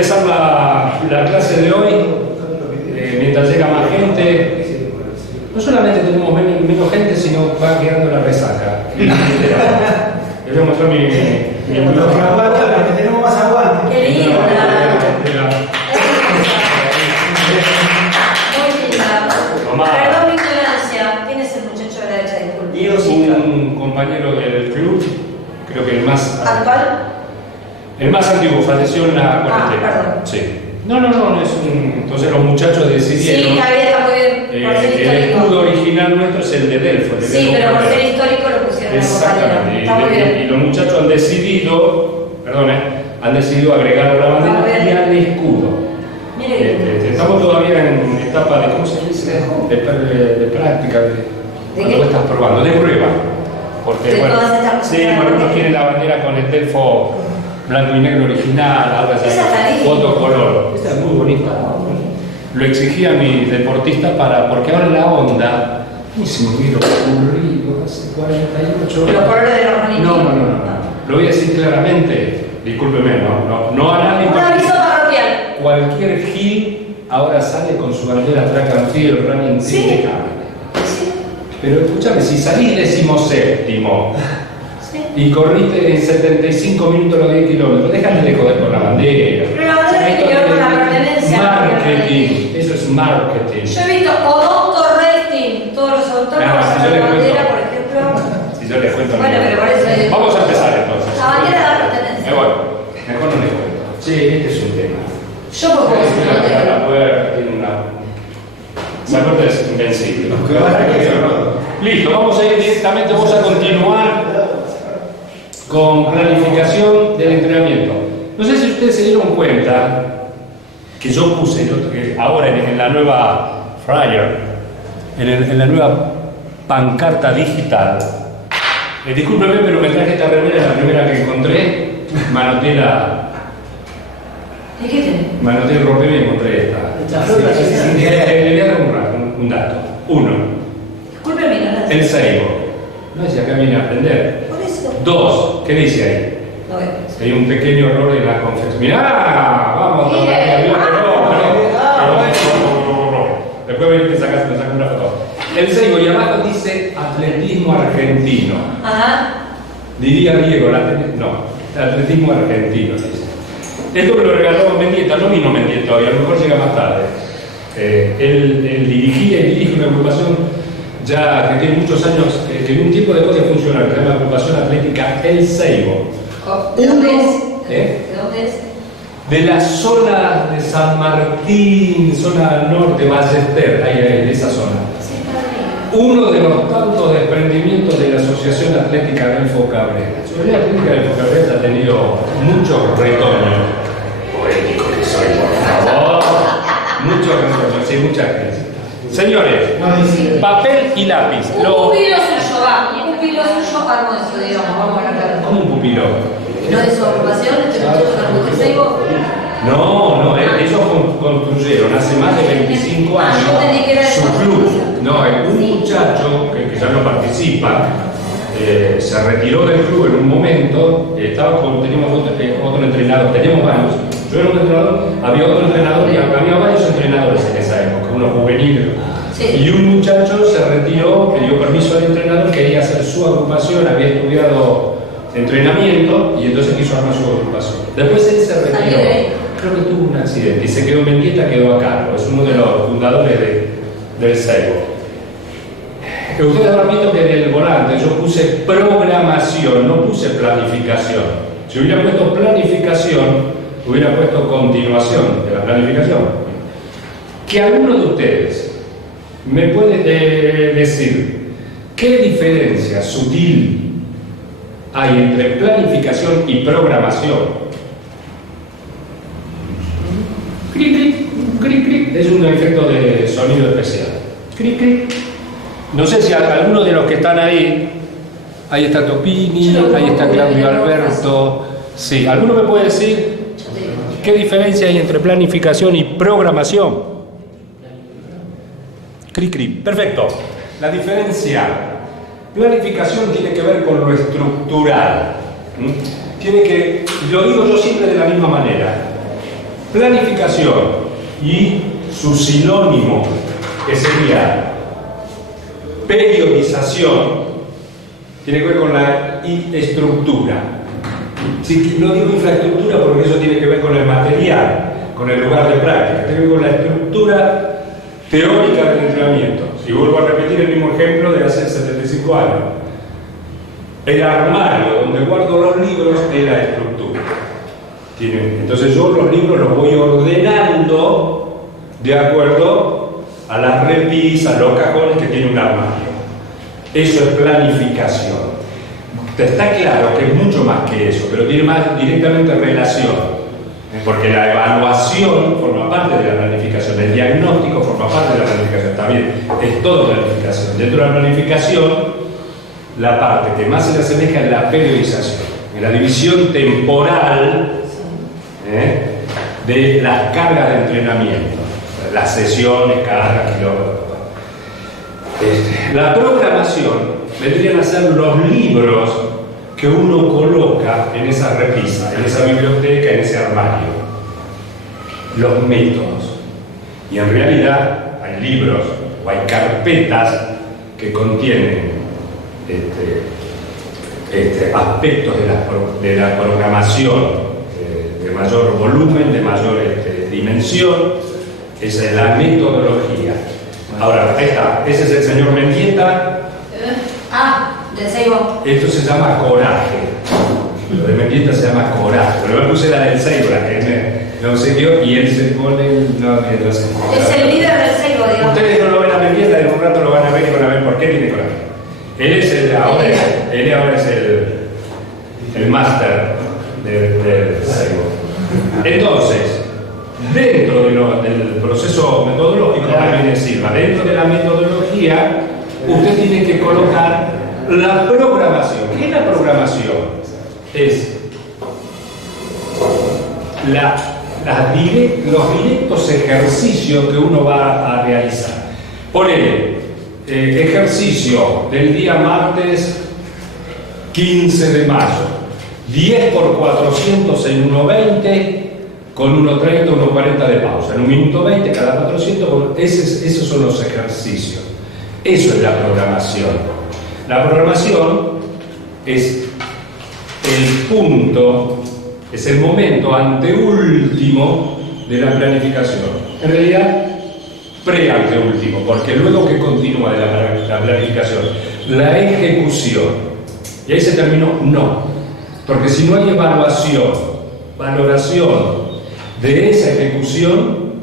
empezar la clase de hoy. Mientras llega más gente, no solamente tenemos menos gente, sino va quedando la resaca. Les voy a mostrar mi para que tenemos más aguante. Qué linda. Muy linda. Perdón mi ignorancia. ¿Quién es el muchacho de la derecha? Disculpe. Un compañero del club, creo que el más ¿Actual? El más antiguo, falleció en la cuarentena. Perdón. Sí. No, es un. Entonces los muchachos decidieron. Sí, está muy bien. Por ser El histórico. escudo original nuestro es el de Delfo. Sí, pero por ser histórico lo pusieron. Exactamente. Está muy bien. Y los muchachos han decidido, han decido agregar la bandera y al escudo. Mire. Estamos todavía en etapa de, ¿cómo se dice? De práctica, ¿De qué? cuando estás probando, de prueba. Porque, De bueno, todas estas cosas. sí, por ejemplo, tiene la bandera con el Delfo blanco y negro original, ahora Esa está ya linda. foto color. Esta es muy bonita. Lo exigía mi deportista porque ahora la onda, y se me hubiera ocurrido hace 48 horas. Los colores de los maniquíes. No. Lo voy a decir claramente, discúlpeme, no a nadie. Un aviso parroquial. Cualquier gil ahora sale con su bandera track and field, running Sí. impecable. Sí. Pero escúchame, si salís 17º Sí. y corriste en 75 minutos los 10 kilómetros, déjate de joder con la bandera. Pero la bandera tiene que ver con la pertenencia. Marketing, eso es marketing. Yo he visto Odonto Rating, todos los autónomos Ah, si con yo la les bandera, cuento. por ejemplo. Si yo les cuento. Bueno, pero por eso. Vamos a empezar entonces. La bandera da pertenencia. Me voy. Mejor no les cuento. Sí, este es un tema. Yo puedo decir La puerta tiene una. Esa puerta es invencible. Listo, vamos a ir directamente, vamos a continuar con planificación del entrenamiento. No sé si ustedes se dieron cuenta que yo puse ahora en la nueva flyer, en la nueva pancarta digital. Discúlpeme, pero me traje esta remera, la primera que encontré, manoteé ¿Y qué tiene? Manoteé el ropero y encontré esta. Le voy a dar un dato. 1. Disculpe mi ignorancia. El ceibo. No es si acá viene a aprender. Por eso. 2. ¿Qué dice ahí? No veo. Hay un pequeño error en la confección. ¡Mirá! Vamos, Mire. después venís te sacas una foto. El ceibo y abajo dice atletismo argentino. Ajá. Diría Diego, el atletismo argentino, dice. Esto me lo regaló Mendieta, no vino Mendieta hoy, a lo mejor llega más tarde. Él dirigía y dirige una agrupación ya que tiene muchos años, tiene un tipo de cosas funcional, que se llama agrupación atlética El Ceibo. ¿De dónde es? ¿Eh? ¿De dónde es? De la zona de San Martín, zona norte, Ballester, ahí, de esa zona. Sí, está bien. Uno de los tantos desprendimientos de la Asociación Atlética Delfo Cabrera. La Asociación Atlética Delfo Cabrera ha tenido muchos retoños. Poético que soy, por favor. Muchos retoños, sí, muchas gracias. Señores, papel y lápiz. Un pupilo suyo, va. Un pupilo suyo armó eso, digamos. Vamos a hablar. ¿Cómo un pupilo? ¿No de su agrupación? ¿Este muchacho que armó el Seibo? No, ellos construyeron hace más de 25 años yo entendí que era de su su club. agrupación. No, un muchacho que ya no participa, se retiró del club en un momento, teníamos otro entrenador, teníamos varios. Yo era un entrenador, había otro entrenador y había varios entrenadores en esa época, unos juveniles. Sí. Y un muchacho se retiró, pidió permiso al entrenador, quería hacer su agrupación, había estudiado entrenamiento y entonces quiso armar su agrupación. Después él se retiró, creo que tuvo un accidente y se quedó Mendieta, quedó a cargo, es uno de los fundadores del Ceibo. Ustedes habrán visto que en el volante yo puse programación, no puse planificación. Si hubiera puesto planificación, hubiera puesto continuación de la planificación. Que alguno de ustedes me puede decir qué diferencia sutil hay entre planificación y programación. Cric, cric, cric, cric. Es un efecto de sonido especial. Cric, cric. No sé si alguno de los que están ahí está Topini, ahí está Claudio Alberto. Sí, ¿alguno me puede decir qué diferencia hay entre planificación y programación? Cric, cric. Perfecto. La diferencia. Planificación tiene que ver con lo estructural. Lo digo yo siempre de la misma manera. Planificación y su sinónimo, que sería periodización, tiene que ver con la estructura. Sí, no digo infraestructura porque eso tiene que ver con el material, con el lugar de práctica, tiene que ver con la estructura teórica del entrenamiento. Si vuelvo a repetir el mismo ejemplo de hace 75 años. El armario donde guardo los libros es la estructura. Entonces yo los libros los voy ordenando de acuerdo a las repisas, a los cajones que tiene un armario. Eso es planificación. Está claro que es mucho más que eso, pero tiene más directamente relación. Porque la evaluación forma parte de la planificación, el diagnóstico forma parte de la planificación, está bien, es todo planificación. Dentro de la planificación, la parte que más se le asemeja es la periodización, en la división temporal de las cargas de entrenamiento, las sesiones, cargas, kilómetros. La programación vendrían a ser los libros que uno coloca en esa repisa, en esa biblioteca, en ese armario. Los métodos. Y en realidad hay libros o hay carpetas que contienen aspectos de la programación de mayor volumen, de mayor dimensión. Esa es la metodología. Ahora, ahí está. Ese es el señor Mendieta. Esto se llama coraje. Lo de Mendieta se llama coraje. Pero yo puse la del Seibo, la que me obsequió, y él se pone. Es el líder del Seibo, digamos. Ustedes no lo ven a Mendieta, en un rato lo van a ver y van a ver por qué tiene coraje. Él ahora es el máster del Seibo. Entonces, dentro del proceso metodológico, también sirva. Dentro de la metodología, usted tiene que colocar la programación. ¿Qué es la programación? Es los directos ejercicios que uno va a realizar. Ponele ejercicio del día martes 15 de mayo. 10 por 400 en 1.20 con 1.30, 1.40 de pausa. En 1 minuto 20 cada 400. Esos son los ejercicios. Eso es la programación. La programación es el punto, es el momento anteúltimo de la planificación. En realidad, pre-anteúltimo, porque luego que continúa de la planificación, la ejecución. Y ahí se terminó, no. Porque si no hay evaluación, valoración de esa ejecución,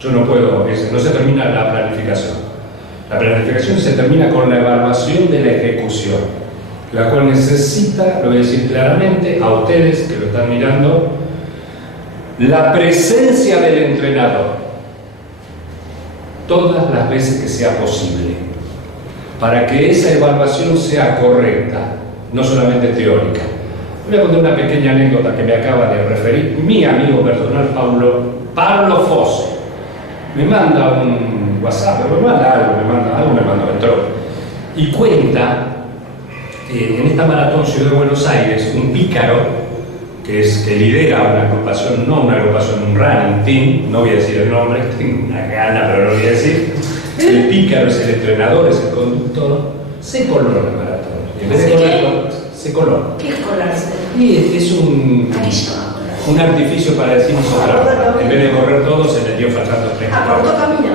yo no puedo, no se termina la planificación. La planificación se termina con la evaluación de la ejecución, la cual necesita, lo voy a decir claramente a ustedes que lo están mirando, la presencia del entrenador todas las veces que sea posible, para que esa evaluación sea correcta, no solamente teórica. Voy a contar una pequeña anécdota que me acaba de referir mi amigo personal Pablo Fosse. Me manda un WhatsApp, me manda algo, entró. Y cuenta en esta maratón Ciudad de Buenos Aires, un pícaro que lidera una agrupación, un running team, no voy a decir el nombre, tengo una gana, pero no lo voy a decir. El pícaro es el entrenador, es el conductor, se coló la maratón. En vez de correr, se coló. ¿Qué es colarse? Y es un artificio para decir nosotros. En vez de correr todo, se metió faltando 3 kilómetros. ¿Cortó camino?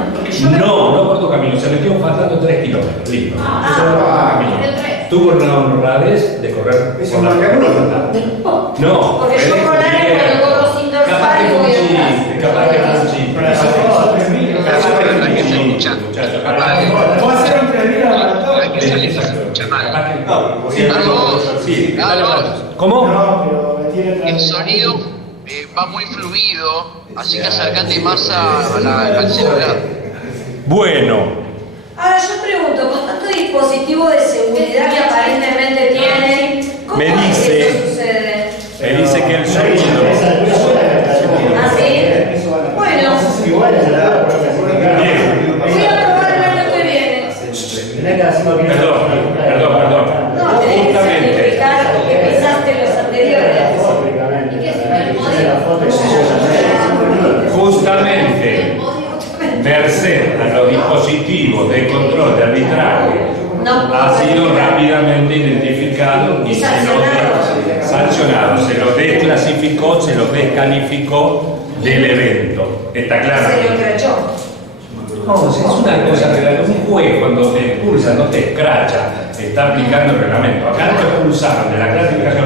No cortó camino, se metió faltando 3 kilómetros. Listo. Eso no cortó camino. Tuvo la honradez de correr por la ruta. No. Porque yo colar es cuando corro sin dorsal. Capaz que fue un chiste, capaz que fue un chiste. ¿Puedo hacer un 3.000 maratón? Sí, ¿cómo? No, pero me tiene El sonido va muy fluido, así que acércate más al celular. Bueno. Ahora yo pregunto, con tanto dispositivo de seguridad que aparentemente tienen, ¿cómo Me es que dice- esto sucede? Me dice que el sonido. ¿Ah, sí? Bueno, Igual es la voy a probar el año que viene. Perdón. No, tenés que Justamente. certificar que pisaste los anteriores. ¿Y qué es el modelo? solamente merced a los dispositivos de control de arbitraje ha sido rápidamente identificado y sancionado, se lo desclasificó, se lo descalificó del evento. ¿Está claro? No, si es una cosa que un juez cuando te expulsa no te escracha, está aplicando el reglamento. Acá lo expulsaron de la clasificación,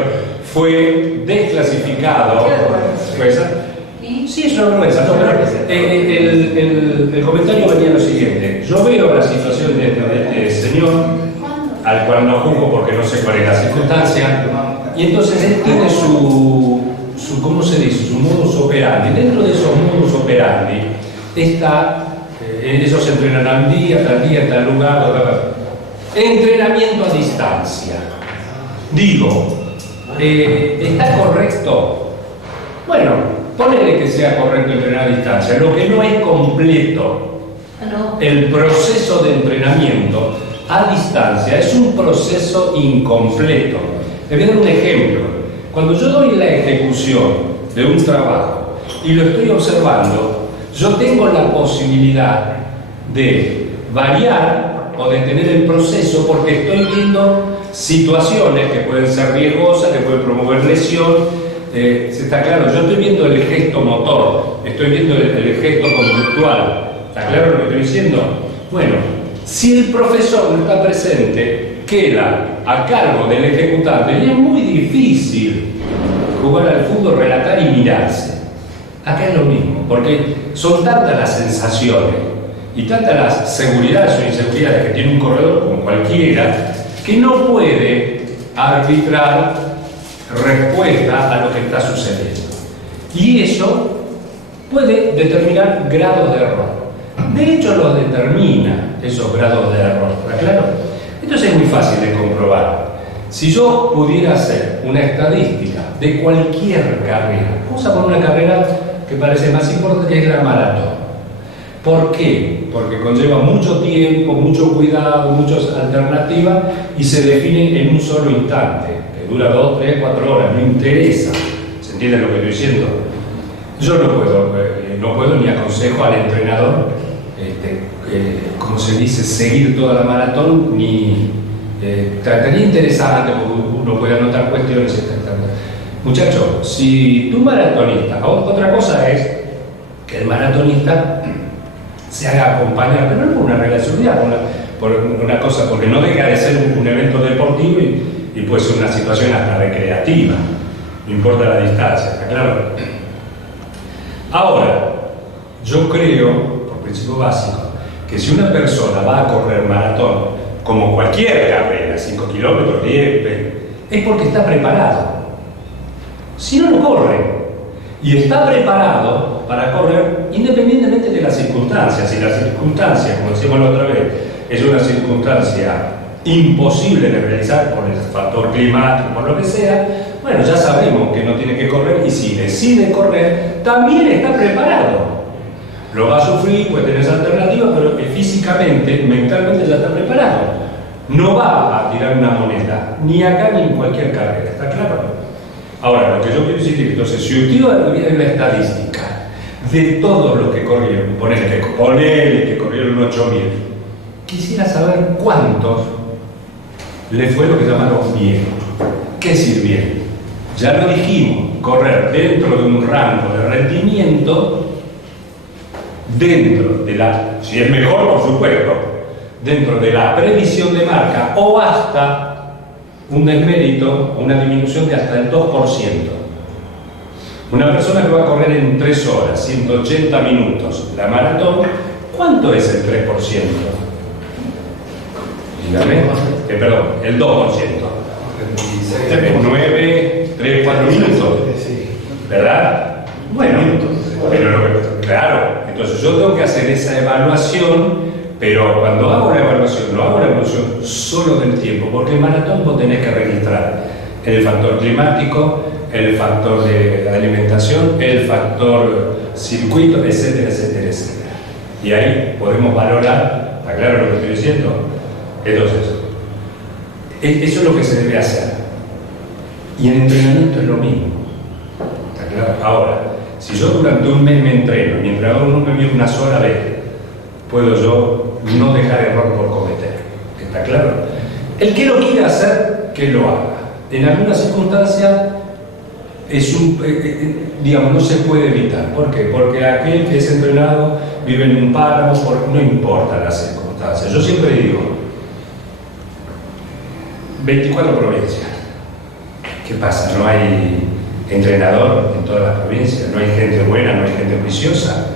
fue desclasificado. Sí, es una vergüenza. No, pero el comentario venía lo siguiente. Yo veo la situación de este señor, al cual no juzgo porque no sé cuál es la circunstancia, y entonces él tiene su ¿cómo se dice? Su modus operandi. Dentro de esos modus operandi está, ellos se entrenan al día, en tal lugar, entrenamiento a distancia. Digo, ¿está correcto? Bueno, ponele que sea correcto entrenar a distancia. Lo que no es completo, el proceso de entrenamiento a distancia es un proceso incompleto. Les voy a dar un ejemplo. Cuando yo doy la ejecución de un trabajo y lo estoy observando, yo tengo la posibilidad de variar o detener el proceso porque estoy viendo situaciones que pueden ser riesgosas, que pueden promover lesión. ¿Se está claro? Yo estoy viendo el gesto motor, estoy viendo el gesto conductual. ¿Está claro lo que estoy diciendo? Bueno, si el profesor no está presente, queda a cargo del ejecutante y es muy difícil jugar al fútbol, relatar y mirarse. Acá es lo mismo, porque son tantas las sensaciones y tantas las seguridades o inseguridades que tiene un corredor como cualquiera, que no puede arbitrar respuesta a lo que está sucediendo. Y eso puede determinar grados de error. De hecho, los determina esos grados de error. ¿Está claro? Entonces es muy fácil de comprobar. Si yo pudiera hacer una estadística de cualquier carrera, vamos a poner una carrera que parece más importante, que es la maratón. ¿Por qué? Porque conlleva mucho tiempo, mucho cuidado, muchas alternativas y se define en un solo instante, que dura 2, 3, 4 horas, no interesa. ¿Se entiende lo que estoy diciendo? Yo no puedo ni aconsejo al entrenador, como se dice, seguir toda la maratón, ni trataría interesante, porque uno puede anotar cuestiones, etc. Muchachos, si tu maratonista, otra cosa es que el maratonista se haga acompañar, pero no por una regla de seguridad, por una cosa, porque no deja de ser un evento deportivo y puede ser una situación hasta recreativa, no importa la distancia, ¿está claro? Ahora, yo creo, por principio básico, que si una persona va a correr maratón, como cualquier carrera, 5 kilómetros, 10, 20, es porque está preparado. Si no, no corre. Y está preparado para correr independientemente de las circunstancias. Si la circunstancia, como decíamos la otra vez, es una circunstancia imposible de realizar por el factor climático, por lo que sea, bueno, ya sabemos que no tiene que correr, y si decide correr, también está preparado. Lo va a sufrir, puede tener esa alternativa, pero físicamente, mentalmente ya está preparado. No va a tirar una moneda, ni acá ni en cualquier carrera, ¿está claro? Ahora, lo que yo quiero decir, entonces, si usted en la estadística de todos los que corrieron, ponele que corrieron 8.000, quisiera saber cuántos le fue lo que llamaron bien. ¿Qué sirvieron? Ya lo dijimos, correr dentro de un rango de rendimiento, dentro de si es mejor, por supuesto, dentro de la previsión de marca o hasta un desmérito, una disminución de hasta el 2%. Una persona que va a correr en 3 horas, 180 minutos, la maratón, ¿cuánto es el 3%? Dígame, perdón, el 2%. 9, 3, 4 minutos, ¿verdad? Bueno, pero claro, entonces yo tengo que hacer esa evaluación. Pero cuando hago la evaluación, no hago la evaluación solo del tiempo, porque el maratón vos tenés que registrar el factor climático, el factor de alimentación, el factor circuito, etcétera, etcétera, etcétera. Y ahí podemos valorar, ¿está claro lo que estoy diciendo? Entonces, eso es lo que se debe hacer. Y en entrenamiento es lo mismo, ¿está claro? Ahora, Si yo durante un mes me entreno, mi entrenador no me vio una sola vez, puedo yo no dejar error por cometer. ¿Está claro? El que lo quiera hacer, que lo haga. En algunas circunstancias digamos, no se puede evitar. ¿Por qué? Porque aquel que es entrenado vive en un páramo, no importa las circunstancias. Yo siempre digo, 24 provincias. ¿Qué pasa? ¿No hay entrenador en todas las provincias? ¿No hay gente buena? ¿No hay gente juiciosa?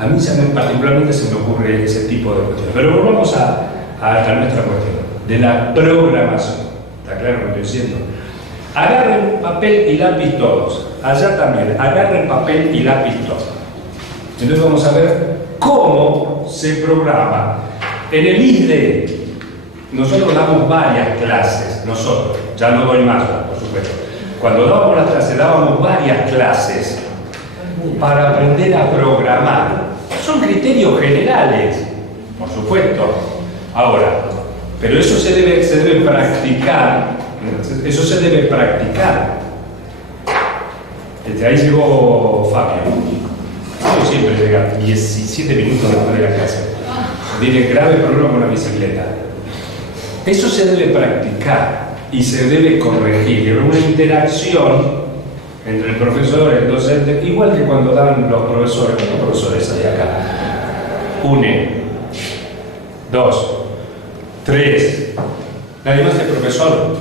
A mí particularmente se me ocurre ese tipo de cuestiones. Pero volvamos a nuestra cuestión, de la programación. ¿Está claro lo que estoy diciendo? Agarren papel y lápiz todos. Allá también, agarren papel y lápiz todos. Entonces vamos a ver cómo se programa. En el ISDE, nosotros damos varias clases, ya no doy más, por supuesto. Cuando dábamos las clases, dábamos varias clases para aprender a programar. Son criterios generales, por supuesto. Ahora, pero eso se debe practicar. Eso se debe practicar. Ahí llegó Fabio. Fabio siempre llega 17 minutos después de la clase. Tiene grave problema con la bicicleta. Eso se debe practicar y se debe corregir. Es una interacción entre el profesor y el docente, igual que cuando dan los profesores hay acá. 1, 2, 3. Nadie más es profesor.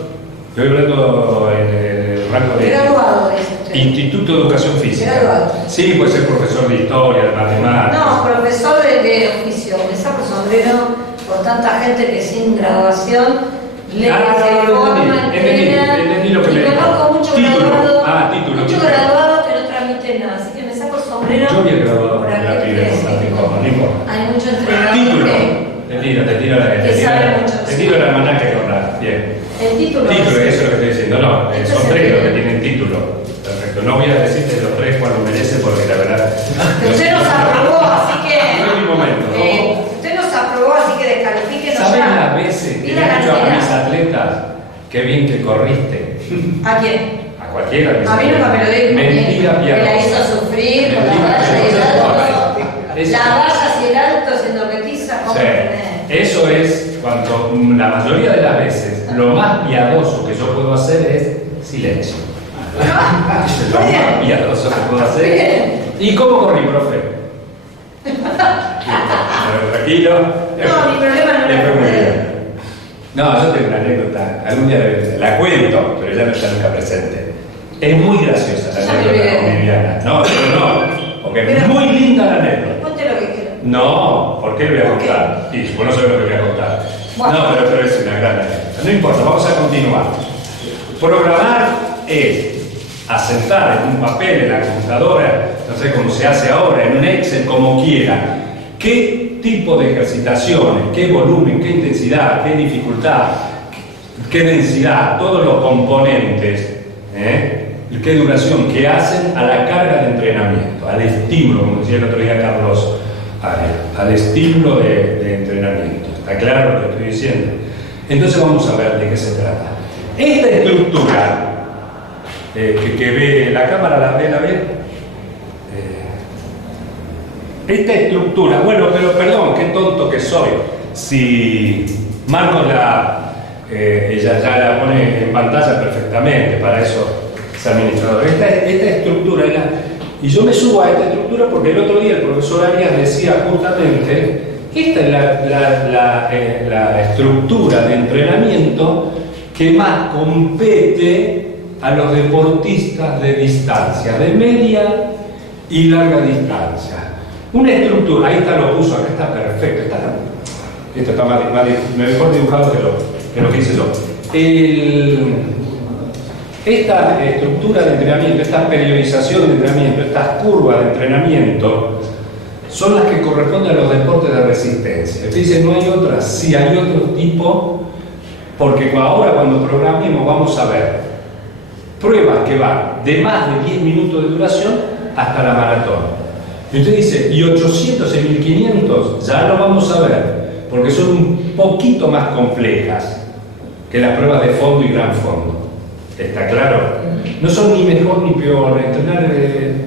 Estoy hablando en el rango de Graduado, Instituto de Educación Física. Graduado. Sí, puede ser profesor de historia, de matemáticas. No, profesor de oficio. Me saco sombrero por tanta gente que sin graduación le forma, entendí lo que me dijo. conozco mucho graduado, título. mucho graduado que no transmite nada. Así que me saco el sombrero. Yo había graduado por en la aquel primera, que hay mucho entrenador título. que Te tiro la almanaque con la. Bien. el título. Título, eso es lo que estoy diciendo. No, Esto son es 3 los el- que tienen título. Perfecto. No voy a decirte los 3 cuál lo merece porque la verdad. Que usted nos aprobó, así que. No es mi momento, ¿no? Usted nos aprobó, así que descalifíquenos ¿Sabes ya. las veces que le Diga he la dicho a mis cantidad. atletas qué bien que corriste? ¿A quién? A cualquiera. A mí nunca me lo dijo. Mentira Me la hizo piadosa. sufrir con la Mentira valla y el piadosa. alto. Es- La valla y el alto siendo petiza, ¿cómo Sí. tenés? Eso es cuando la mayoría de las veces lo más piadoso que yo puedo hacer es silencio. Eso es lo más piadoso que puedo hacer. Bien. ¿Y cómo corrí, profe? Tranquilo. No, mi problema no Le era fue muy correr. bien. No, yo tengo una anécdota. Algún día la cuento, pero ya no está nunca presente. Es muy graciosa la Ya me anécdota olvidé. con Viviana. No, pero no. Porque es Pero- muy linda la anécdota. Cuente lo que quiera. No, ¿por qué le voy a ¿Por qué? contar? Y vos no sabés lo que voy a contar. Bueno. No, pero es una gran anécdota. No importa, vamos a continuar. Programar es asentar en un papel, en la computadora, no sé cómo se hace ahora, en un Excel, como quiera, qué tipo de ejercitaciones, qué volumen, qué intensidad, qué dificultad, qué densidad, todos los componentes, qué duración, qué hacen a la carga de entrenamiento, al estímulo, como decía el otro día Carlos Arias, al estímulo de entrenamiento. ¿Está claro lo que estoy diciendo? Entonces vamos a ver de qué se trata. Esta estructura que ve la cámara, ¿la ve? Esta estructura, bueno, pero perdón, qué tonto que soy. Si Marcos ella ya la pone en pantalla perfectamente, para eso es administrador. Esta estructura, y yo me subo a esta estructura porque el otro día el profesor Arias decía justamente que esta es la estructura de entrenamiento que más compete a los deportistas de distancia, de media y larga distancia. Una estructura, ahí está, lo puso, acá está perfecto, esto está mejor dibujado que lo que hice yo. Esta estructura de entrenamiento, esta periodización de entrenamiento, estas curvas de entrenamiento, son las que corresponden a los deportes de resistencia. Usted dice, no hay otras, sí hay otro tipo, porque ahora cuando programemos vamos a ver pruebas que van de más de 10 minutos de duración hasta la maratón. Y usted dice, y 800 y 1500, ya lo vamos a ver, porque son un poquito más complejas que las pruebas de fondo y gran fondo. ¿Está claro? No son ni mejor ni peor. Entrenar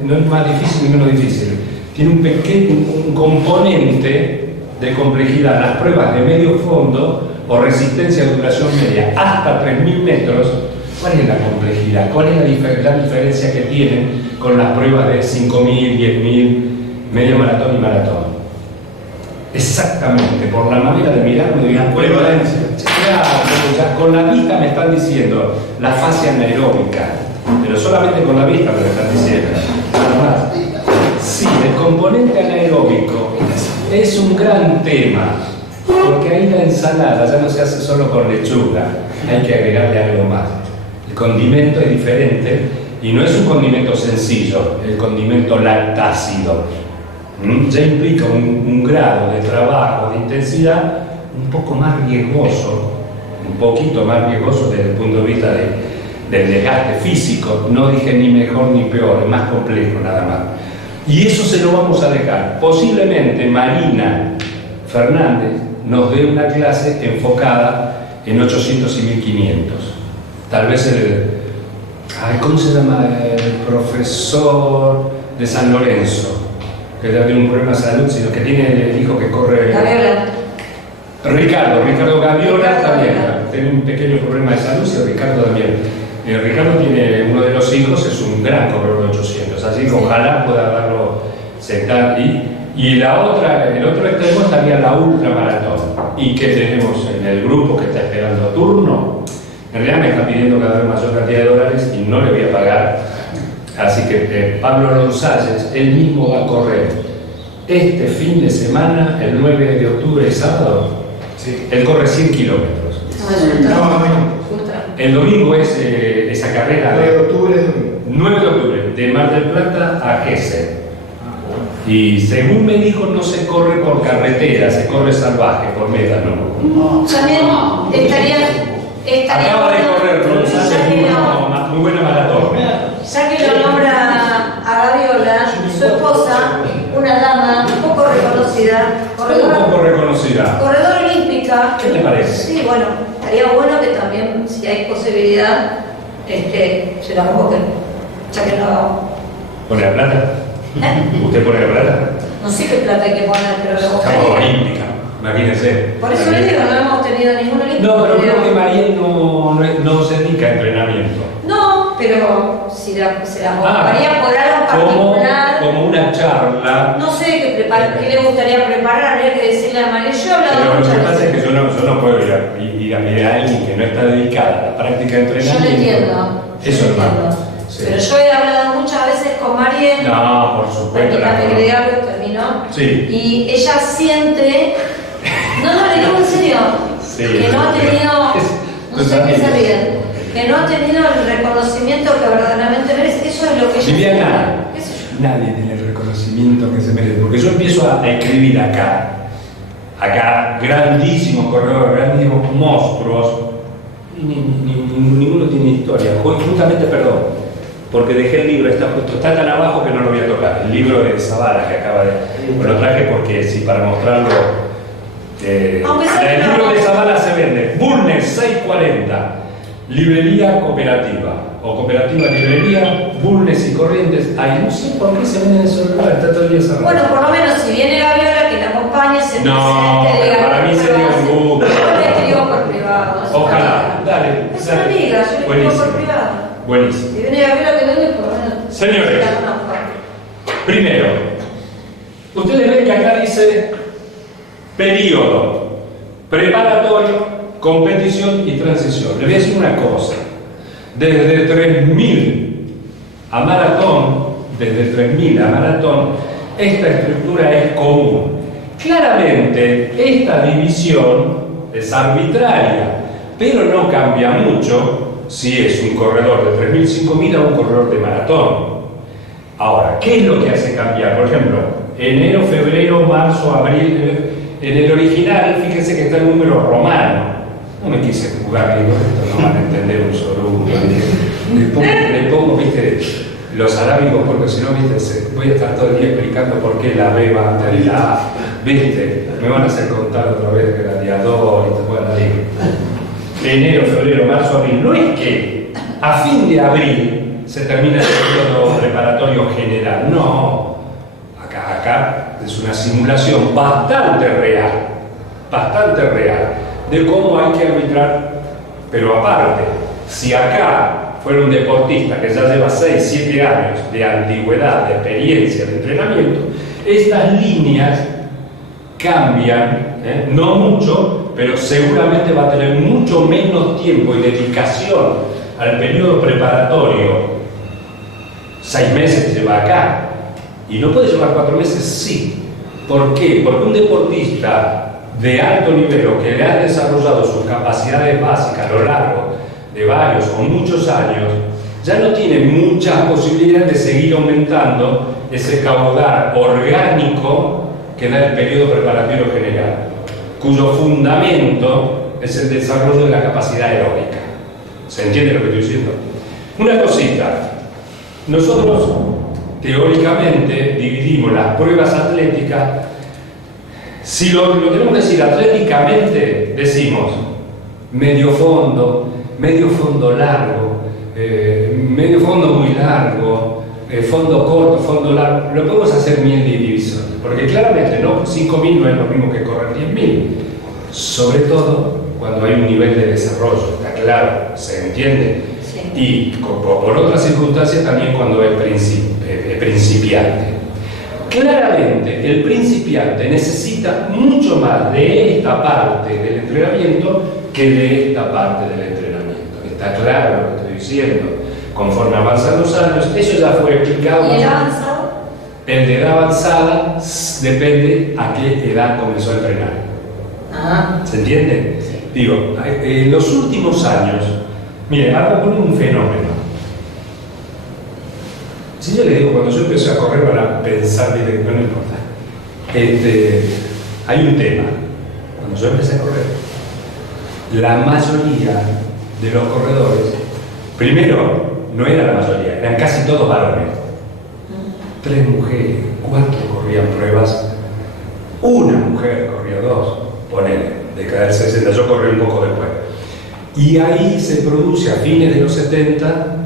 no es más difícil ni menos difícil. Tiene un componente de complejidad. Las pruebas de medio fondo o resistencia de duración media hasta 3.000 metros, ¿cuál es la complejidad? ¿Cuál es la diferencia que tienen con las pruebas de 5.000, 10.000, medio maratón y maratón? Exactamente, por la manera de mirarlo, digamos, con la vista me están diciendo la fase anaeróbica, pero solamente con la vista me lo están diciendo. Nada más. Sí, el componente anaeróbico es un gran tema, porque ahí la ensalada ya no se hace solo con lechuga, hay que agregarle algo más. El condimento es diferente y no es un condimento sencillo, el condimento lactácido. Ya implica un grado de trabajo, de intensidad un poco más riesgoso, un poquito más riesgoso desde el punto de vista del desgaste físico. No dije ni mejor ni peor, es más complejo nada más. Y eso se lo vamos a dejar. Posiblemente Marina Fernández nos dé una clase enfocada en 800 y 1500. Tal vez ¿cómo se llama? El profesor de San Lorenzo, que ya tiene un problema de salud, sino que tiene el hijo que corre... Gaviola. Ricardo Gaviola también, tiene un pequeño problema de salud, y Ricardo también. Ricardo tiene uno de los hijos, es un gran corredor de 800, así que ojalá pueda darlo sentar. Y la otra, el otro extremo estaría la ultramaratón. ¿Y qué tenemos en el grupo que está esperando turno? En realidad me está pidiendo cada vez mayor cantidad de dólares y no le voy a pagar. Así que Pablo González, él mismo va a correr este fin de semana, el 9 de octubre, sábado. Sí. Él corre 100 kilómetros. Ultra. El domingo es esa carrera 9 de octubre. 9 de octubre, de Mar del Plata a Gesell. Y según me dijo, no se corre por carretera, se corre salvaje, por médano. También estaría Acaba de bueno, correr González, muy buena maratón. ya que lo nombra a Gaviola, su esposa, una dama un poco reconocida, Un poco reconocida. corredora olímpica. ¿Qué te parece? Sí, bueno, estaría bueno que también, si hay posibilidad, se la convoquen, ya que no... ¿Pone la plata? ¿Usted pone la plata? No sé qué plata hay que poner, pero lo Estamos buscaría. olímpica, imagínense. Por eso le digo, no hemos tenido ningún olímpico. No, pero creo que Mariel no se dedica a entrenamiento. No, pero si se la convocaría por algo particular. Como una charla. No sé qué le gustaría preparar, habría que decirle a María. Yo he hablado Pero lo muchas que pasa es veces. que yo no puedo ir a mirar a alguien que no está dedicada a la práctica de entrenamiento. Yo lo entiendo. Eso yo es lo malo. entiendo. Sí. Pero yo he hablado muchas veces con Mariel. No, por supuesto. Permítame que le diga algo, terminó. Sí. Y ella siente. No, le digo en serio. Sí, que no ha tenido. No sé qué se ríe. Que no ha tenido el reconocimiento que verdaderamente merece. Eso es lo que ella Viviana, ¿Qué sé yo? nadie tiene el reconocimiento que se merece. Porque yo empiezo a escribir acá, grandísimos corredores, grandísimos monstruos, y ninguno tiene historia. Justamente, perdón, porque dejé el libro, está tan abajo que no lo voy a tocar. El libro de Zavala que acaba de... Lo traje porque sí, para mostrarlo. El libro de Zavala se vende. Bulnes 640. Librería cooperativa o cooperativa librería, Bulnes y Corrientes. Ay, no sé por qué se venden en esos lugares, está todo el día cerrado. Bueno, por lo menos si viene Gaviola, que la acompañe, se No, presente, diga, para mí sería un gusto. Yo le escribo por privado. es una Ojalá, amiga. dale. Es una amiga, yo le escribo Buenísimo. por privado. Buenísimo. Si viene Gaviola, que venga, por lo menos. Señores. la conozco. Primero, ustedes ven que acá dice periodo preparatorio, competición y transición. Les voy a decir una cosa. Desde 3000 a maratón, esta estructura es común. Claramente, esta división es arbitraria, pero no cambia mucho si es un corredor de 3000, 5000 a un corredor de maratón. Ahora, ¿qué es lo que hace cambiar? Por ejemplo, enero, febrero, marzo, abril. En el original, fíjense que está el número romano. No me quise jugar, digo, esto no van a entender un solo uno. Le pongo, viste, los arábigos, porque si no, viste, voy a estar todo el día explicando por qué la B va antes de la A. Viste, me van a hacer contar otra vez que la día 2 y te pueden decir. Enero, febrero, marzo, abril. No es que a fin de abril se termina el periodo preparatorio general. No, acá es una simulación bastante real de cómo hay que arbitrar. Pero aparte, si acá fuera un deportista que ya lleva 6, 7 años de antigüedad, de experiencia, de entrenamiento, estas líneas cambian, no mucho, pero seguramente va a tener mucho menos tiempo y dedicación al periodo preparatorio. 6 meses lleva acá, y no puede llevar 4 meses, sí. ¿Por qué? Porque un deportista de alto nivel o que le ha desarrollado sus capacidades básicas a lo largo de varios o muchos años, ya no tiene muchas posibilidades de seguir aumentando ese caudal orgánico que da el periodo preparatorio general, cuyo fundamento es el desarrollo de la capacidad aeróbica. ¿Se entiende lo que estoy diciendo? Una cosita, nosotros teóricamente dividimos las pruebas atléticas. Si lo tenemos que decir atléticamente, decimos medio fondo largo, medio fondo muy largo, fondo corto, fondo largo. Lo podemos hacer bien diviso, porque claramente ¿no? 5.000 no es lo mismo que correr 10.000, sobre todo cuando hay un nivel de desarrollo, está claro, se entiende. Sí. Y por otras circunstancias también cuando es principiante. Claramente, el principiante necesita mucho más de esta parte del entrenamiento que de esta parte del entrenamiento. Está claro lo que estoy diciendo. Conforme avanzan los años, eso ya fue explicado. ¿Y el avanzado? El de edad avanzada depende a qué edad comenzó a entrenar. Ah. ¿Se entiende? Sí. Digo, en los últimos años, mire, ahora pone un fenómeno. Si yo le digo, cuando yo empecé a correr para pensar, no importa. Hay un tema. Cuando yo empecé a correr, la mayoría de los corredores, primero, no era la mayoría, eran casi todos varones. 3 mujeres, 4 corrían pruebas, una mujer corría 2, ponele, de cada del 60, yo corrí un poco después. Y ahí se produce a fines de los 70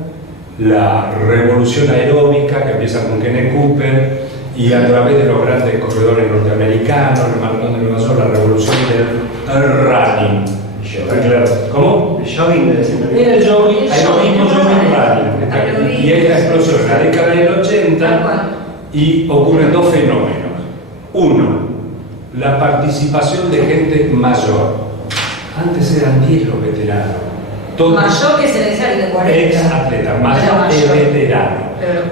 la revolución aeróbica que empieza con Kenneth Cooper y a través de los grandes corredores norteamericanos, el maratón de Nueva York, la revolución del running. Claro. ¿Cómo? El jogging de Era el jogging, aerobicismo, jogging, running. Y esta explosión en la década del 80 y ocurren 2 fenómenos. Uno, la participación de gente mayor. Antes eran 10 los veteranos. Todos Mayor que se le dice de 40. ex atletas, mayor de veterano.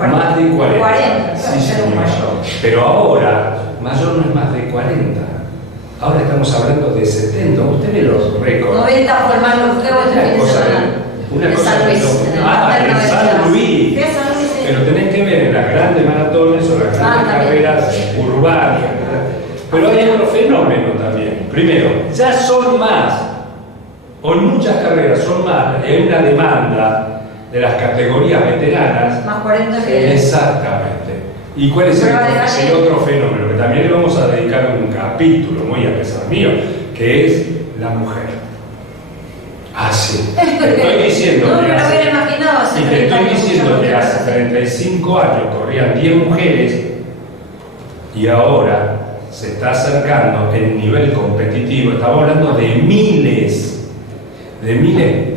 Más de 40. 40, Sí, ser un señor. mayor. Pero ahora, mayor no es más de 40. Ahora estamos hablando de 70. Usted ve los récords. 90 fue el más longevo este fin de semana. Una En cosa San de Luis. loco. En el Ah, Master en 90. San Luis. ¿Qué es San Luis? Sí. Pero tenés que ver en las grandes maratones o las grandes también. carreras urbanas. Pero hay otro fenómeno también. Primero, ya son más, o en muchas carreras son más, hay una demanda de las categorías veteranas. Más 40 que... Exactamente. ¿Y cuál es el otro fenómeno? Que también le vamos a dedicar un capítulo, muy a pesar mío, que es la mujer. Ah, sí. Te estoy diciendo No que me lo hace- hubiera imaginado hace y te 30 estoy años. diciendo que hace 35 años corrían 10 mujeres y ahora se está acercando el nivel competitivo, estamos hablando de miles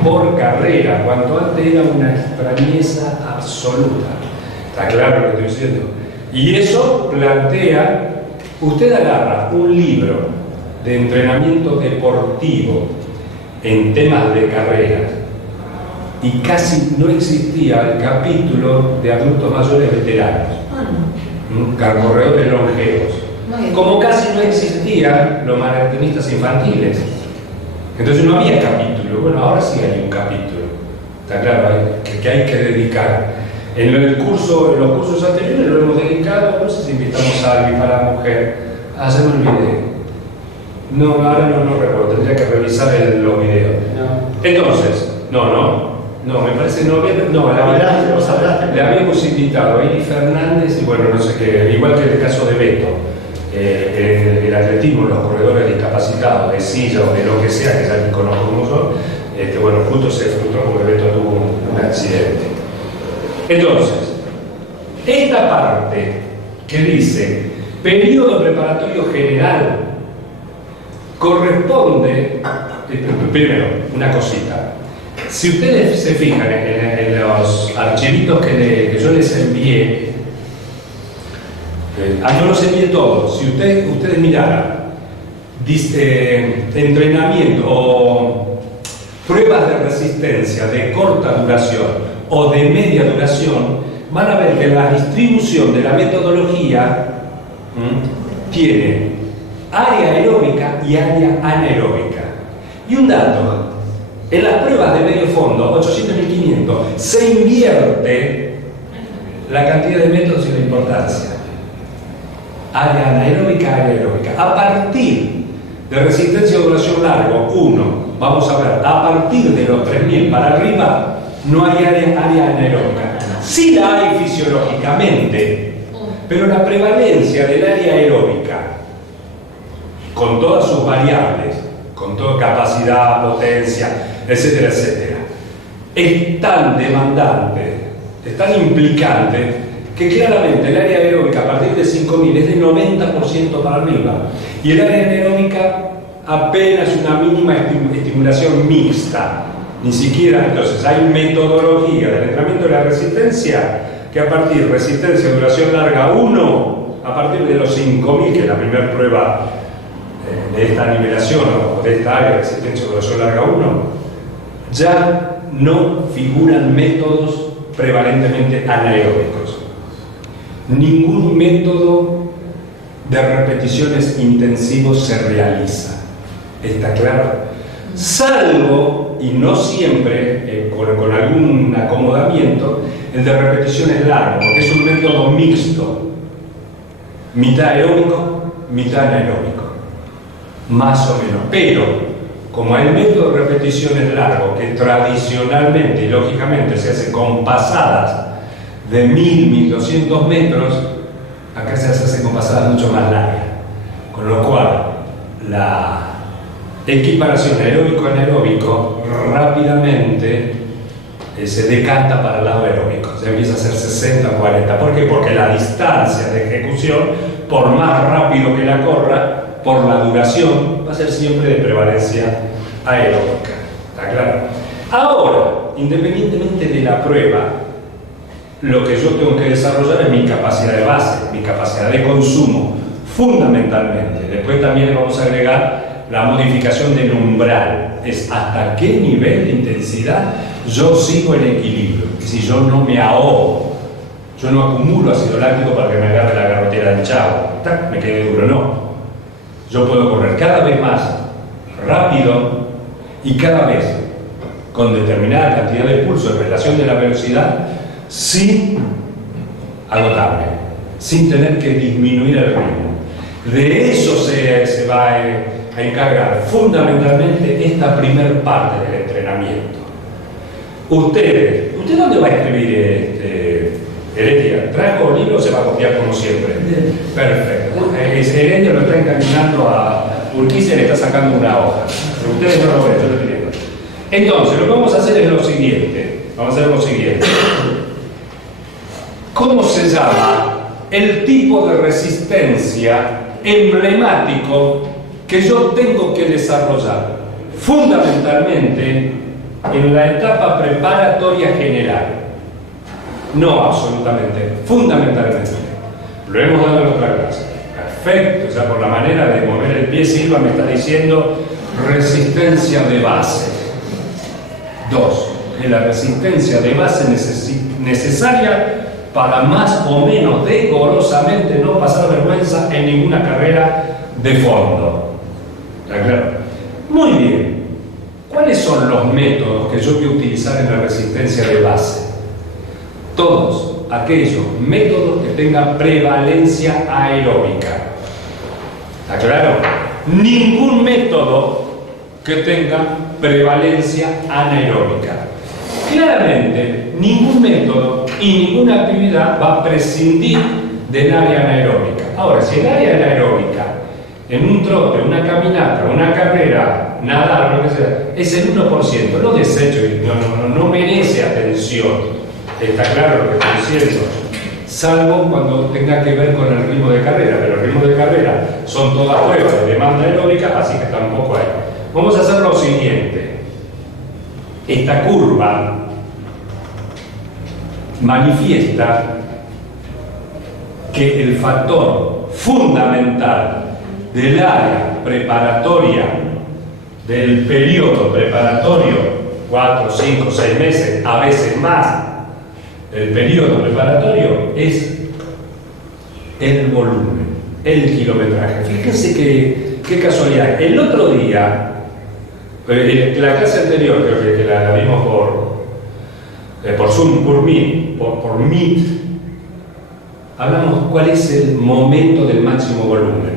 por carrera, cuanto antes era una extrañeza absoluta. ¿Está claro lo que estoy diciendo? Y eso plantea, usted agarra un libro de entrenamiento deportivo en temas de carrera y casi no existía el capítulo de adultos mayores veteranos, corredores longevos, como casi no existían los maratonistas infantiles. Entonces no había capítulo. Bueno, ahora sí hay un capítulo, está claro, que hay que dedicar. En los cursos anteriores lo hemos dedicado, no sé si invitamos a alguien para la mujer, se me olvidé. No, ahora no recuerdo, tendría que revisar los videos. No. Entonces, no, me parece le habíamos invitado a Eli Fernández y bueno, no sé qué, igual que el caso de Beto. El atletismo, los corredores discapacitados, de silla o de lo que sea, que es alguien que conozco como yo, bueno, justo se frustró porque Beto tuvo un accidente. Entonces, esta parte que dice periodo preparatorio general corresponde, primero, una cosita. Si ustedes se fijan en los archivitos que yo les envié, yo los envié todos. Si ustedes miraran, dice entrenamiento o pruebas de resistencia de corta duración o de media duración, van a ver que la distribución de la metodología tiene área aeróbica y área anaeróbica. Y un dato, en las pruebas de medio fondo, 800-1500, se invierte la cantidad de métodos y la importancia. Área anaeróbica, área aeróbica. A partir de resistencia de duración largo, 1, vamos a ver, a partir de los 3000 para arriba, no hay área anaeróbica. Sí la hay fisiológicamente, pero la prevalencia del área aeróbica, con todas sus variables, con toda capacidad, potencia, etcétera, etcétera, es tan demandante, es tan implicante, que claramente el área aeróbica a partir de 5000 es de 90% para arriba, y el área anaeróbica apenas una mínima estimulación mixta. Ni siquiera, entonces, hay metodología del entrenamiento de la resistencia que a partir de resistencia de duración larga 1, a partir de los 5000, que es la primera prueba de esta nivelación o de esta área de resistencia de duración larga 1, ya no figuran métodos prevalentemente anaeróbicos. Ningún método de repeticiones intensivos se realiza. ¿Está claro? Salvo, y no siempre, con algún acomodamiento, el de repeticiones largas, porque es un método mixto, mitad aeróbico, mitad anaeróbico, más o menos. Pero, como hay método de repeticiones largos que tradicionalmente y lógicamente se hace con pasadas de 1000-1200 metros, acá se hace con pasadas mucho más largas, con lo cual la equiparación aeróbico-anaeróbico rápidamente se decanta para el lado aeróbico, se empieza a hacer 60-40. ¿Por qué? Porque la distancia de ejecución, por más rápido que la corra, por la duración, va a ser siempre de prevalencia aeróbica. ¿Está claro? Ahora, independientemente de la prueba, lo que yo tengo que desarrollar es mi capacidad de base, mi capacidad de consumo, fundamentalmente. Después también le vamos a agregar la modificación del umbral, es hasta qué nivel de intensidad yo sigo el equilibrio. Si yo no me ahogo, yo no acumulo ácido láctico para que me agarre la garrotera del chavo, me quede duro, no. Yo puedo correr cada vez más rápido y cada vez con determinada cantidad de pulso en relación de la velocidad sin agotarme, sin tener que disminuir el ritmo. De eso se va a encargar fundamentalmente esta primer parte del entrenamiento. ¿Usted dónde va a escribir Heredia? ¿Trajo libro o se va a copiar como siempre? Perfecto. Heredia lo está encaminando a Urquiza y le está sacando una hoja. Ustedes no lo ven, yo lo estoy viendo. Entonces, lo que vamos a hacer es lo siguiente. ¿Cómo se llama el tipo de resistencia emblemático que yo tengo que desarrollar? Fundamentalmente en la etapa preparatoria general. No absolutamente, fundamentalmente. Lo hemos dado en otra clase. Perfecto, ya por la manera de mover el pie, Silva me está diciendo resistencia de base. 2. Que la resistencia de base necesaria para más o menos decorosamente no pasar vergüenza en ninguna carrera de fondo. ¿Está claro? Muy bien. ¿Cuáles son los métodos que yo voy a utilizar en la resistencia de base? Todos aquellos métodos que tengan prevalencia aeróbica. ¿Está claro? Ningún método que tenga prevalencia anaeróbica. Claramente, ningún método y ninguna actividad va a prescindir del área anaeróbica. Ahora, si el área anaeróbica en un trote, una caminata, una carrera, nadar, lo que sea, es el 1%, no desecho, no merece atención. Está claro lo que estoy diciendo, salvo cuando tenga que ver con el ritmo de carrera, pero el ritmo de carrera son todas pruebas de demanda aeróbica, así que tampoco hay. Vamos a hacer lo siguiente. Esta curva manifiesta que el factor fundamental del área preparatoria, del periodo preparatorio, 4, 5, 6 meses, a veces más, el periodo preparatorio es el volumen, el kilometraje. Fíjense qué casualidad. El otro día, la clase anterior, creo que la vimos por Zoom, por Meet, hablamos cuál es el momento del máximo volumen.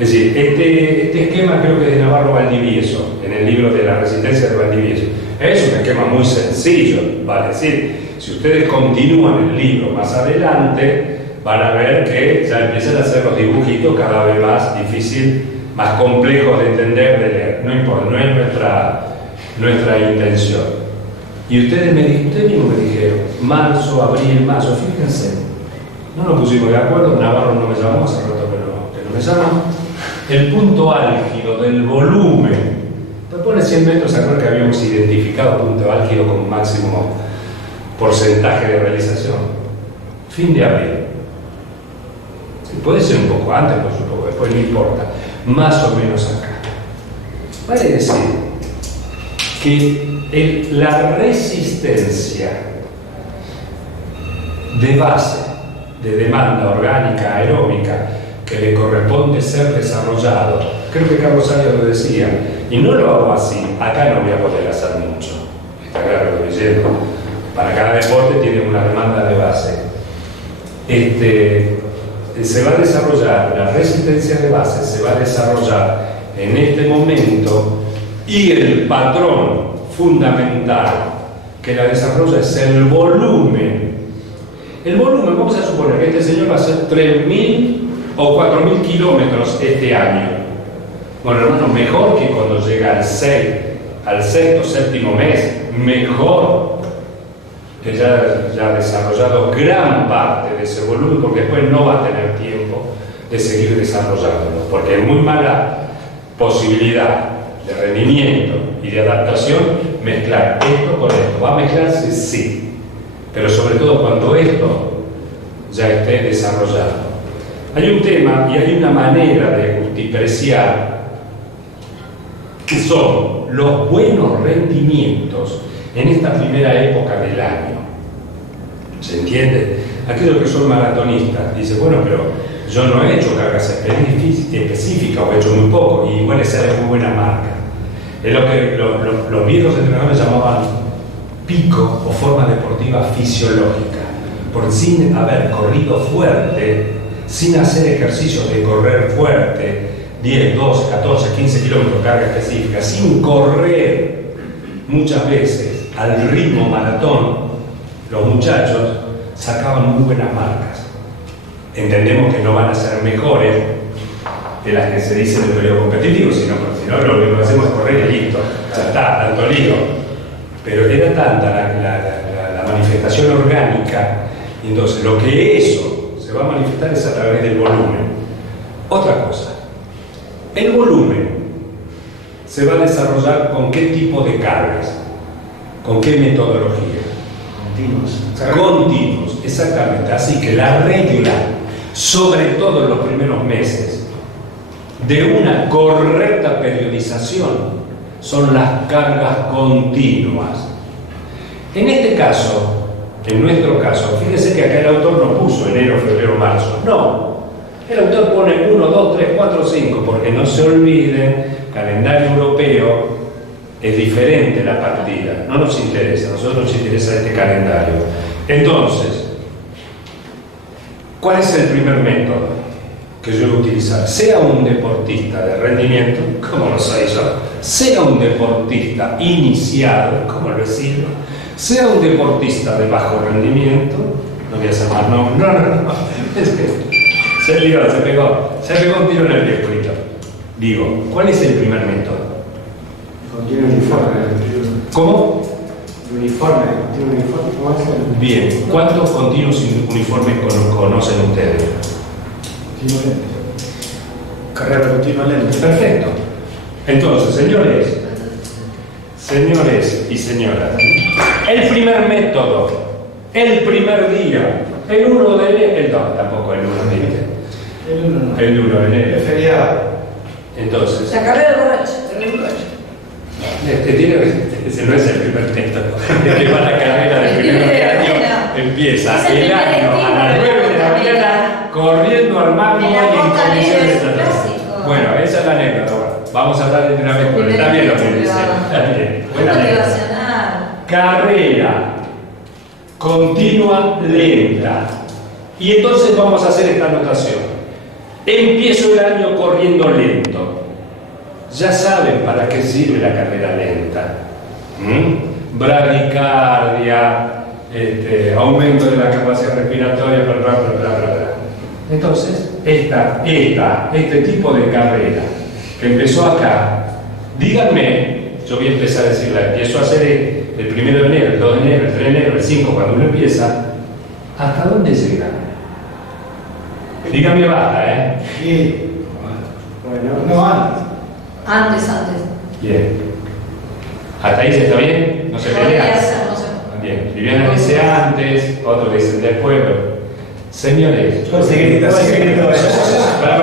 Es decir, este esquema creo que es de Navarro Valdivieso, en el libro de la resistencia de Valdivieso. Es un esquema muy sencillo, vale decir. Si ustedes continúan el libro más adelante, van a ver que ya empiezan a hacer los dibujitos cada vez más difícil, más complejos de entender, de leer. No importa, no es nuestra intención. Y ustedes mismos me dijeron, marzo, abril, mayo, fíjense, no nos pusimos de acuerdo, Navarro no me llamó, hace rato que no me llama. El punto álgido del volumen, después de 100 metros, ¿se acuerdan que habíamos identificado punto álgido como máximo porcentaje de realización? Fin de abril. Puede ser un poco antes, pues un poco después, no importa. Más o menos acá. Vale decir que la resistencia de base, de demanda orgánica, aeróbica, que le corresponde ser desarrollado, creo que Carlos Arias lo decía, y no lo hago así, acá no voy a poder hacer mucho. Está claro lo que estoy diciendo. Para cada deporte tiene una demanda de base. Se va a desarrollar, la resistencia de base se va a desarrollar en este momento, y el patrón fundamental que la desarrolla es el volumen. El volumen, vamos a suponer que este señor va a hacer 3.000 o 4.000 kilómetros este año. Bueno, hermano, mejor que cuando llega al sexto, séptimo mes, mejor que ya ha desarrollado gran parte de ese volumen, porque después no va a tener tiempo de seguir desarrollándolo, porque hay muy mala posibilidad de rendimiento y de adaptación mezclar esto con esto. ¿Va a mezclarse? Sí, pero sobre todo cuando esto ya esté desarrollado. Hay un tema y hay una manera de justipreciar que son los buenos rendimientos en esta primera época del año. ¿Se entiende? Aquellos que son maratonistas dicen, bueno, pero yo no he hecho cargas específicas o he hecho muy poco, y igual esa es muy buena marca. Es lo que los viejos entrenadores llamaban pico o forma deportiva fisiológica, por sin haber corrido fuerte, sin hacer ejercicios de correr fuerte, 10, 12, 14, 15 kilómetros de carga específica, sin correr muchas veces al ritmo maratón, los muchachos sacaban muy buenas marcas. Entendemos que no van a ser mejores de las que se dicen en el periodo competitivo, sino lo único que hacemos es correr y listo, ya está, tanto lío. Pero era tanta la manifestación orgánica, y entonces lo que eso se va a manifestar es a través del volumen. Otra cosa, el volumen se va a desarrollar con qué tipo de cargas, con qué metodología. Continuos, exactamente. Así que la regla, sobre todo en los primeros meses, de una correcta periodización son las cargas continuas. En este caso, en nuestro caso, fíjense que acá el autor no puso enero, febrero, marzo. No, el autor pone 1, 2, 3, 4, 5, porque no se olviden, calendario europeo es diferente la partida, no nos interesa, a nosotros nos interesa este calendario. Entonces, ¿cuál es el primer método que yo voy a utilizar? Sea un deportista de rendimiento, como lo soy yo, sea un deportista iniciado, como lo he sido, sea un deportista de bajo rendimiento, no voy a hacer más nombres, no, es que Se pegó un tiro en el pie, Julito. Digo, ¿cuál es el primer método? Contiene uniforme. ¿Cómo? Uniforme, contiene uniforme. ¿Cómo es el Bien, ¿cuántos continuos uniformes conocen ustedes? continuo lento? Carrera continua lenta. Perfecto. Entonces, señores y señoras, el primer método, el primer día, el 1 de enero, no, tampoco el 1 de enero. El 1 no. El 1 de enero. El feriado. Entonces, La carrera del borracho. ese no es el primer método. Es que va la carrera del primer año, empieza Es el el primer año a las 9 de la mañana, corriendo al mango En y la en Costa condiciones Libre, de clásico. Bueno, esa es la anécdota. Vamos a hablar de entrenamiento. Está bien lo que dice. Está bien. Buena anécdota. Motivacional. Carrera continua lenta. Y entonces vamos a hacer esta anotación. Empiezo el año corriendo lento. Ya saben para qué sirve la carrera lenta. Bradicardia, aumento de la capacidad respiratoria, bla, bla, bla, bla, bla. Entonces, este tipo de carrera que empezó acá, díganme, yo voy a empezar a decirla, empiezo a hacer el 1 de enero, el 2 de enero, el 3 de enero, el 5, cuando uno empieza, ¿hasta dónde llega? Díganme basta, Sí. Bueno, no antes. Antes. Bien. ¿Hasta ahí se está bien? ¿No se Podría pelea? ser, no sé. Bien. Viviana dice antes, otros dicen después, pero... Señores... Puedo seguir todo eso. Para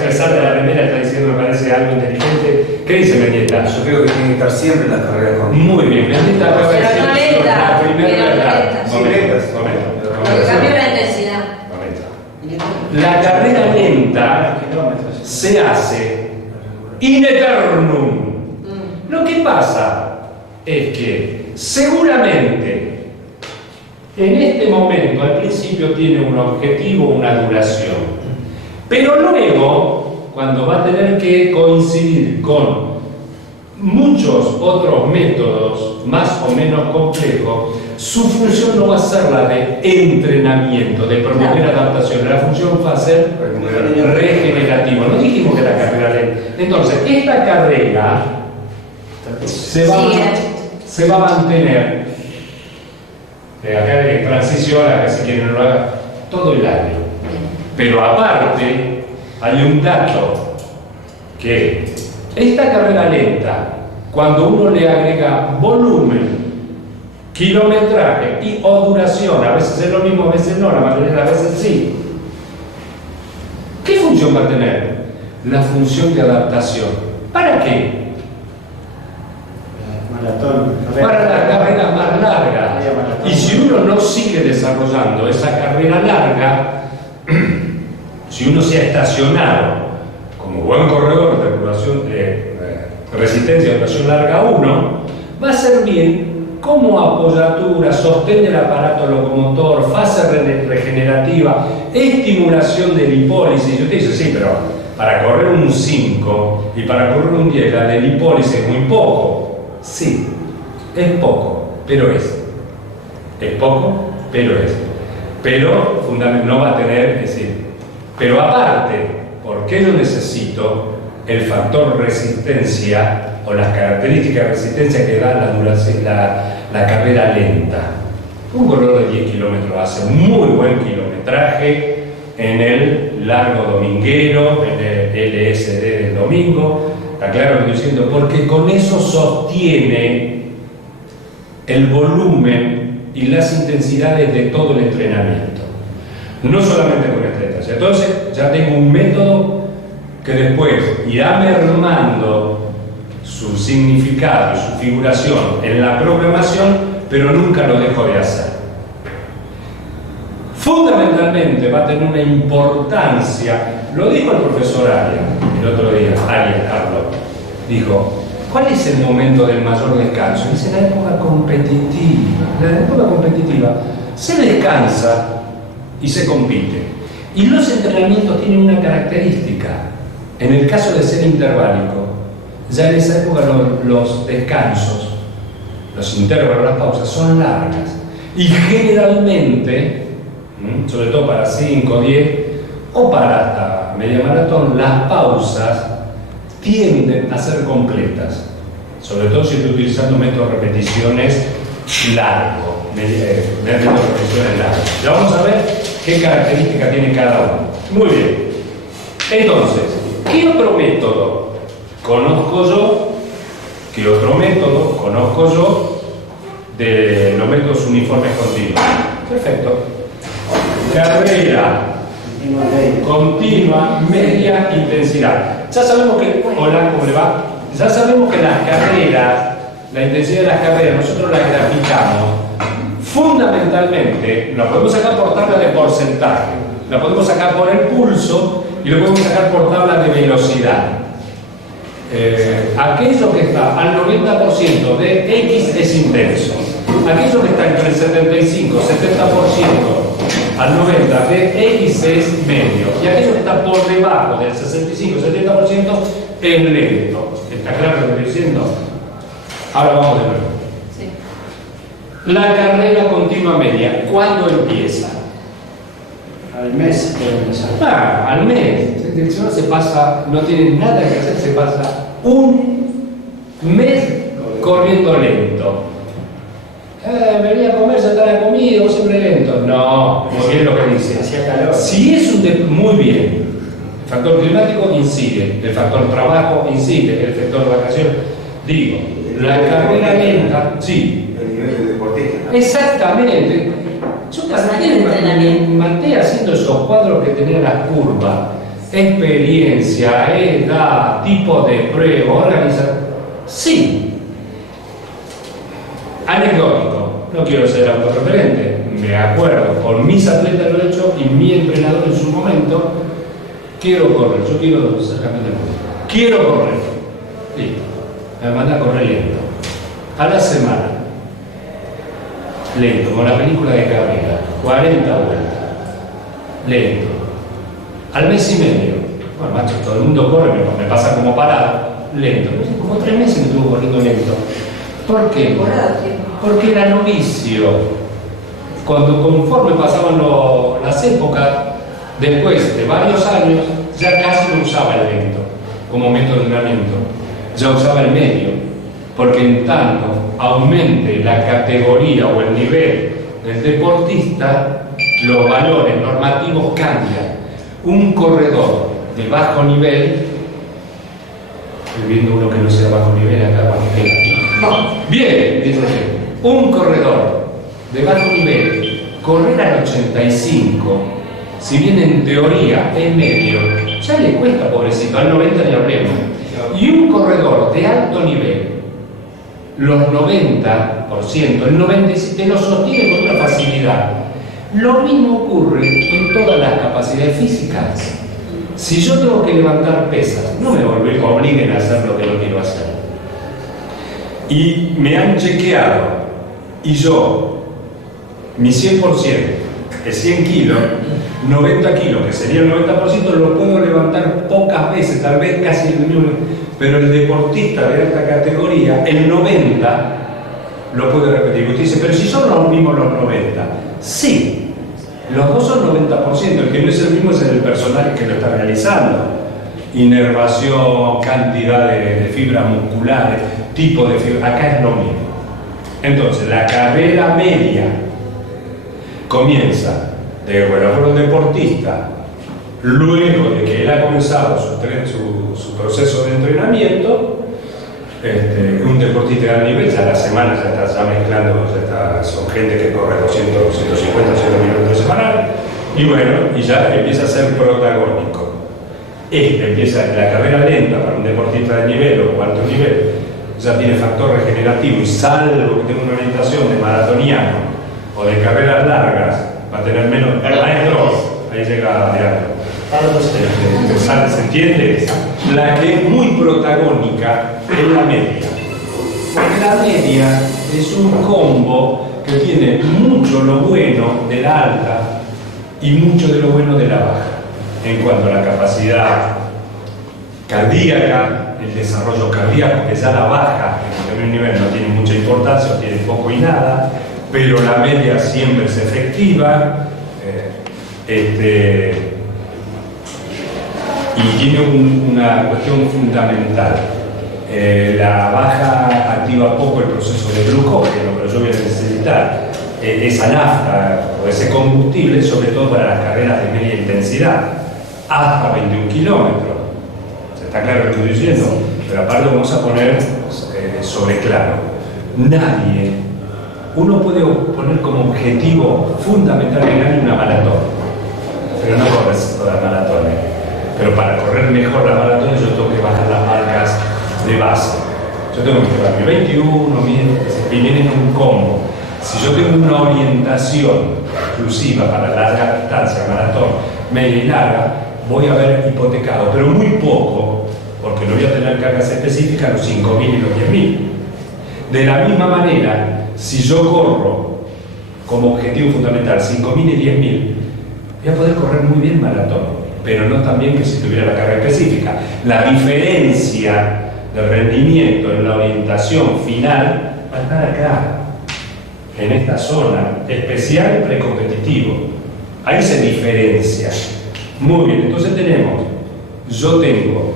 que salta de la primera está diciendo me parece algo inteligente. ¿Qué dice Mendieta? Yo creo que tiene que estar siempre en las carreras con. Muy bien, Mendieta acaba de decir Pero no lenta, la primera pero verdad. lenta. Momento. Lo que cambió la intensidad. La carrera lenta se hace in eternum. Lo que pasa es que seguramente en este momento al principio tiene un objetivo, una duración, pero luego cuando va a tener que coincidir con muchos otros métodos más o menos complejos, su función no va a ser la de entrenamiento, de promover adaptación, la función va a ser regenerativa. No dijimos que la carrera lenta. Entonces, esta carrera se va a mantener acá en transición, a que si quieren lo haga todo el año. Pero aparte, hay un dato que esta carrera lenta, cuando uno le agrega volumen, kilometraje y o duración, a veces es lo mismo, a veces no, la mayoría de las veces sí. ¿Qué función va a tener? La función de adaptación. ¿Para qué? Maratón. Para la carrera más larga. Y si uno no sigue desarrollando esa carrera larga, si uno se ha estacionado como buen corredor de duración resistencia de duración larga 1, va a ser bien como apoyatura, sostén del aparato locomotor, fase regenerativa, estimulación de lipólisis. Y usted dice, sí, pero para correr un 5 y para correr un 10, la de lipólisis es muy poco. Sí, es poco, pero es. Es poco, pero es. Pero no va a tener, es decir, pero aparte, ¿por qué yo necesito el factor resistencia o las características de resistencia que da la carrera lenta? Un corredor de 10 kilómetros hace un muy buen kilometraje en el largo dominguero, en el LSD del domingo. Está claro lo que estoy diciendo, porque con eso sostiene el volumen y las intensidades de todo el entrenamiento. No solamente con esta distancia. Entonces, ya tengo un método que después irá mermando su significado y su figuración en la programación, pero nunca lo dejo de hacer. Fundamentalmente va a tener una importancia, lo dijo el profesor Arias el otro día, Arias Carlos, dijo, ¿cuál es el momento del mayor descanso? Dice, la época competitiva. La época competitiva se descansa y se compite. Y los entrenamientos tienen una característica. En el caso de ser interválico, ya en esa época los descansos, los intervalos, las pausas son largas. Y generalmente sobre todo para 5, 10 o para hasta media maratón, las pausas tienden a ser completas, sobre todo si estoy utilizando métodos de repeticiones largos, métodos de repeticiones largos. Ya vamos a ver qué características tiene cada uno. Muy bien. Entonces, ¿qué otro método conozco yo? ¿Qué otro método conozco yo de los métodos uniformes continuos? Perfecto. Carrera continua, media intensidad. Ya sabemos que, hola, ¿cómo le va? Ya sabemos que las carreras, la intensidad de las carreras, nosotros las graficamos fundamentalmente, la podemos sacar por tabla de porcentaje, la podemos sacar por el pulso y lo podemos sacar por tabla de velocidad. Aquello que está al 90% de X es intenso. Aquello que está entre el 75 y 70% al 90% de X es medio. Y aquello que está por debajo del 65 y 70% es lento. ¿Está claro lo que estoy diciendo? Ahora vamos de nuevo. Sí. La carrera continua media, ¿cuándo empieza? Al mes puede empezar. Al mes. Si uno se pasa, no tiene nada que hacer, se pasa un mes corriendo lento. Venía a comer, ya está la comida, vos siempre lento. No, muy bien lo que dice. Hacía calor. Si es muy bien. El factor climático incide, el factor trabajo incide, el factor vacaciones. Digo, la carrera lenta, sí. El nivel de deportista. Exactamente. Yo me maté haciendo esos cuadros que tenían las curvas. Experiencia, edad, tipo de prueba, organización. Sí. Anecdótico, no quiero ser autorreferente, me acuerdo, con mis atletas lo he hecho y mi entrenador en su momento, quiero correr, yo quiero ser campeón del mundo, quiero correr, listo, me manda a correr lento, a la semana, lento, como la película de carrera, 40 vueltas, lento, al mes y medio, bueno macho, todo el mundo corre, me pasa como parado, lento, como 3 meses me estuvo corriendo lento. ¿Por qué? Porque era novicio. Conforme pasaban las épocas, después de varios años, ya casi no usaba el lento como método de entrenamiento, ya usaba el medio, porque en tanto aumente la categoría o el nivel del deportista, los valores normativos cambian. Un corredor de bajo nivel, estoy viendo uno que no sea bajo nivel acá, bajo nivel. Bien, dice un corredor de bajo nivel, correr al 85, si bien en teoría es medio, ya le cuesta, pobrecito, al 90 ni hablemos. Y un corredor de alto nivel, los 90%, el 97% te lo sostiene con una facilidad. Lo mismo ocurre en todas las capacidades físicas. Si yo tengo que levantar pesas, no me obliguen a hacer lo que no quiero hacer. Y me han chequeado, y yo, mi 100%, es 100 kilos, 90 kilos, que sería el 90%, lo puedo levantar pocas veces, tal vez casi el mismo, pero el deportista de alta categoría, el 90, lo puede repetir. Usted dice, pero si son los mismos los 90, sí, los dos son 90%, el que no es el mismo es el personaje que lo está realizando. Inervación, cantidad de fibras musculares, tipo de fibra, acá es lo mismo. Entonces, la carrera media comienza de un deportista, luego de que él ha comenzado su proceso de entrenamiento, un deportista de gran nivel, ya a la semana ya está mezclando, son gente que corre 200, 150, 200 kilómetros semanales, y bueno, y ya empieza a ser protagónico. Empieza la carrera lenta para un deportista de nivel o alto nivel, ya tiene factor regenerativo y salvo que tenga una orientación de maratoniano o de carreras largas, va a tener menos. Ahí llega Adriano. ¿Se entiende? La que es muy protagónica es la media. Porque la media es un combo que tiene mucho lo bueno de la alta y mucho de lo bueno de la baja. En cuanto a la capacidad cardíaca, el desarrollo cardíaco, que ya la baja en el primer nivel no tiene mucha importancia, o tiene poco y nada, pero la media siempre es efectiva, Y tiene una cuestión fundamental. La baja activa poco el proceso de glucógeno, pero yo voy a necesitar esa nafta o ese combustible, sobre todo para las carreras de media intensidad, hasta 21 kilómetros. ¿Está claro lo que estoy diciendo? Pero aparte vamos a poner sobre claro. Nadie, uno puede poner como objetivo fundamental en nadie una maratón, pero no corres todas las maratones. Pero para correr mejor las maratones yo tengo que bajar las marcas de base. Yo tengo que llevar mi 21, mi vienen en un combo. Si yo tengo una orientación exclusiva para larga distancia, maratón, media y larga, voy a haber hipotecado, pero muy poco, porque no voy a tener cargas específicas los 5.000 y los 10.000. De la misma manera, si yo corro como objetivo fundamental 5.000 y 10.000, voy a poder correr muy bien maratón, pero no tan bien que si tuviera la carga específica. La diferencia de rendimiento en la orientación final va a estar acá, en esta zona especial precompetitivo. Ahí se diferencia. Muy bien, entonces yo tengo,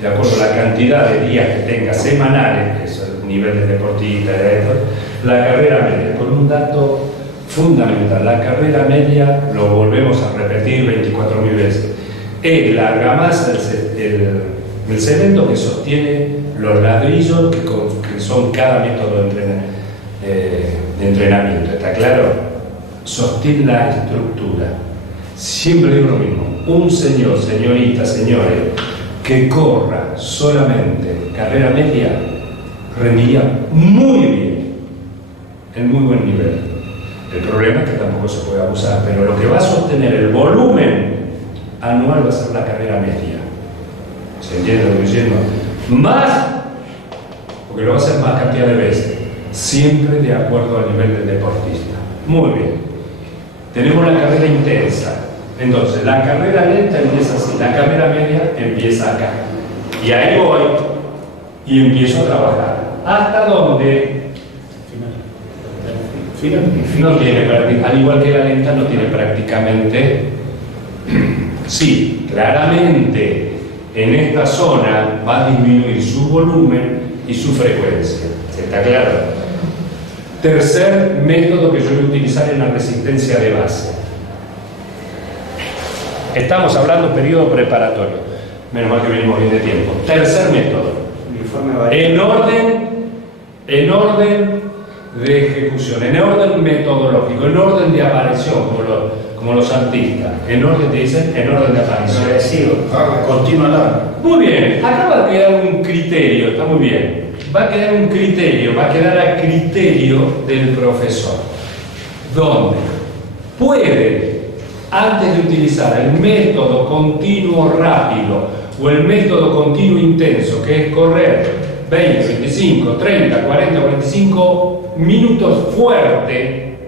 de acuerdo a la cantidad de días que tenga semanales, que es el nivel de deportista, la carrera media, con un dato fundamental. La carrera media, lo volvemos a repetir 24.000 veces, es la argamasa, el cemento que sostiene los ladrillos que son cada método de entrenamiento. ¿Está claro? Sostiene la estructura. Siempre digo lo mismo. Un señor, señorita, señores, que corra solamente carrera media, rendiría muy bien, en muy buen nivel. El problema es que tampoco se puede abusar, pero lo que va a sostener el volumen anual va a ser la carrera media. ¿Se entiende lo que estoy diciendo? Más, porque lo va a hacer más cantidad de veces, siempre de acuerdo al nivel del deportista. Muy bien. Tenemos la carrera intensa. Entonces, la carrera lenta empieza así, la carrera media empieza acá. Y ahí voy y empiezo a trabajar. ¿Hasta dónde? No tiene práctica, al igual que la lenta no tiene prácticamente. Sí, claramente en esta zona va a disminuir su volumen y su frecuencia. ¿Está claro? Tercer método que yo voy a utilizar en la resistencia de base. Estamos hablando de periodo preparatorio. Menos mal que venimos bien de tiempo. Tercer método. En orden de ejecución, en orden metodológico, en orden de aparición, como los artistas. En orden, te dicen, en orden de aparición. Progresivo, continua. Muy bien, acá va a quedar un criterio, está muy bien. Va a quedar un criterio, va a quedar a criterio del profesor. Donde puede, antes de utilizar el método continuo rápido o el método continuo intenso, que es correr 20, 25, 30, 40, 45 minutos fuerte,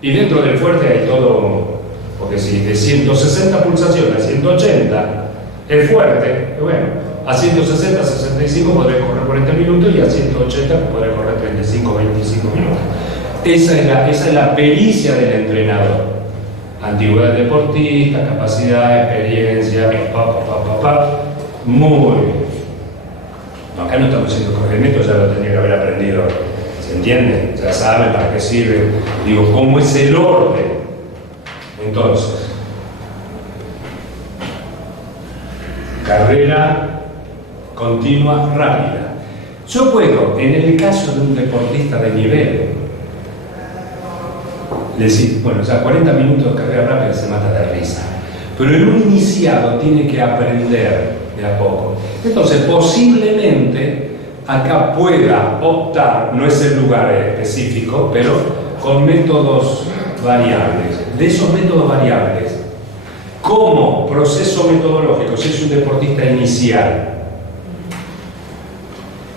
y dentro del fuerte hay todo, porque si de 160 pulsaciones a 180 es fuerte, bueno, a 160, 65 podré correr 40 minutos y a 180 podré correr 35, 25 minutos. Esa es la pericia del entrenador. Antigüedad deportista, capacidad, experiencia, muy bien. No, acá no estamos haciendo corrimiento, ya lo tenía que haber aprendido. ¿Se entiende? Ya saben para qué sirve. Digo, ¿cómo es el orden? Entonces, carrera continua rápida. Yo puedo, en el caso de un deportista de nivel, decir, bueno, ya 40 minutos de carrera rápida se mata de risa. Pero en un iniciado tiene que aprender de a poco. Entonces, posiblemente acá pueda optar, no es el lugar específico, pero con métodos variables. De esos métodos variables, como proceso metodológico, si es un deportista inicial,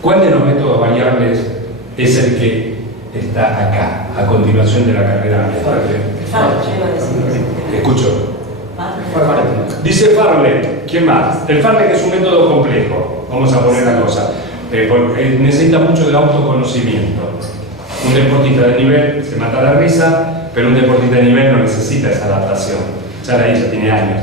¿cuál de los métodos variables es el que está acá, a continuación de la carrera? Escucho. Dice Farley, ¿quién más? El Farley es un método complejo, vamos a poner la cosa, porque necesita mucho de autoconocimiento. Un deportista de nivel se mata la risa, pero un deportista de nivel no necesita esa adaptación. Ya la hizo, tiene años.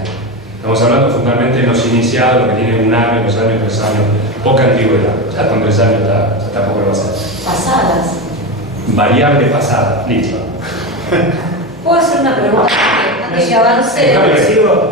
Estamos hablando fundamentalmente de los iniciados, los que tienen 1 año, 2 años, 3 años, poca antigüedad. Ya con 3 años ya tampoco lo va a hacer. Pasadas. Variable pasada, listo. ¿Puedo hacer una pregunta antes que avance?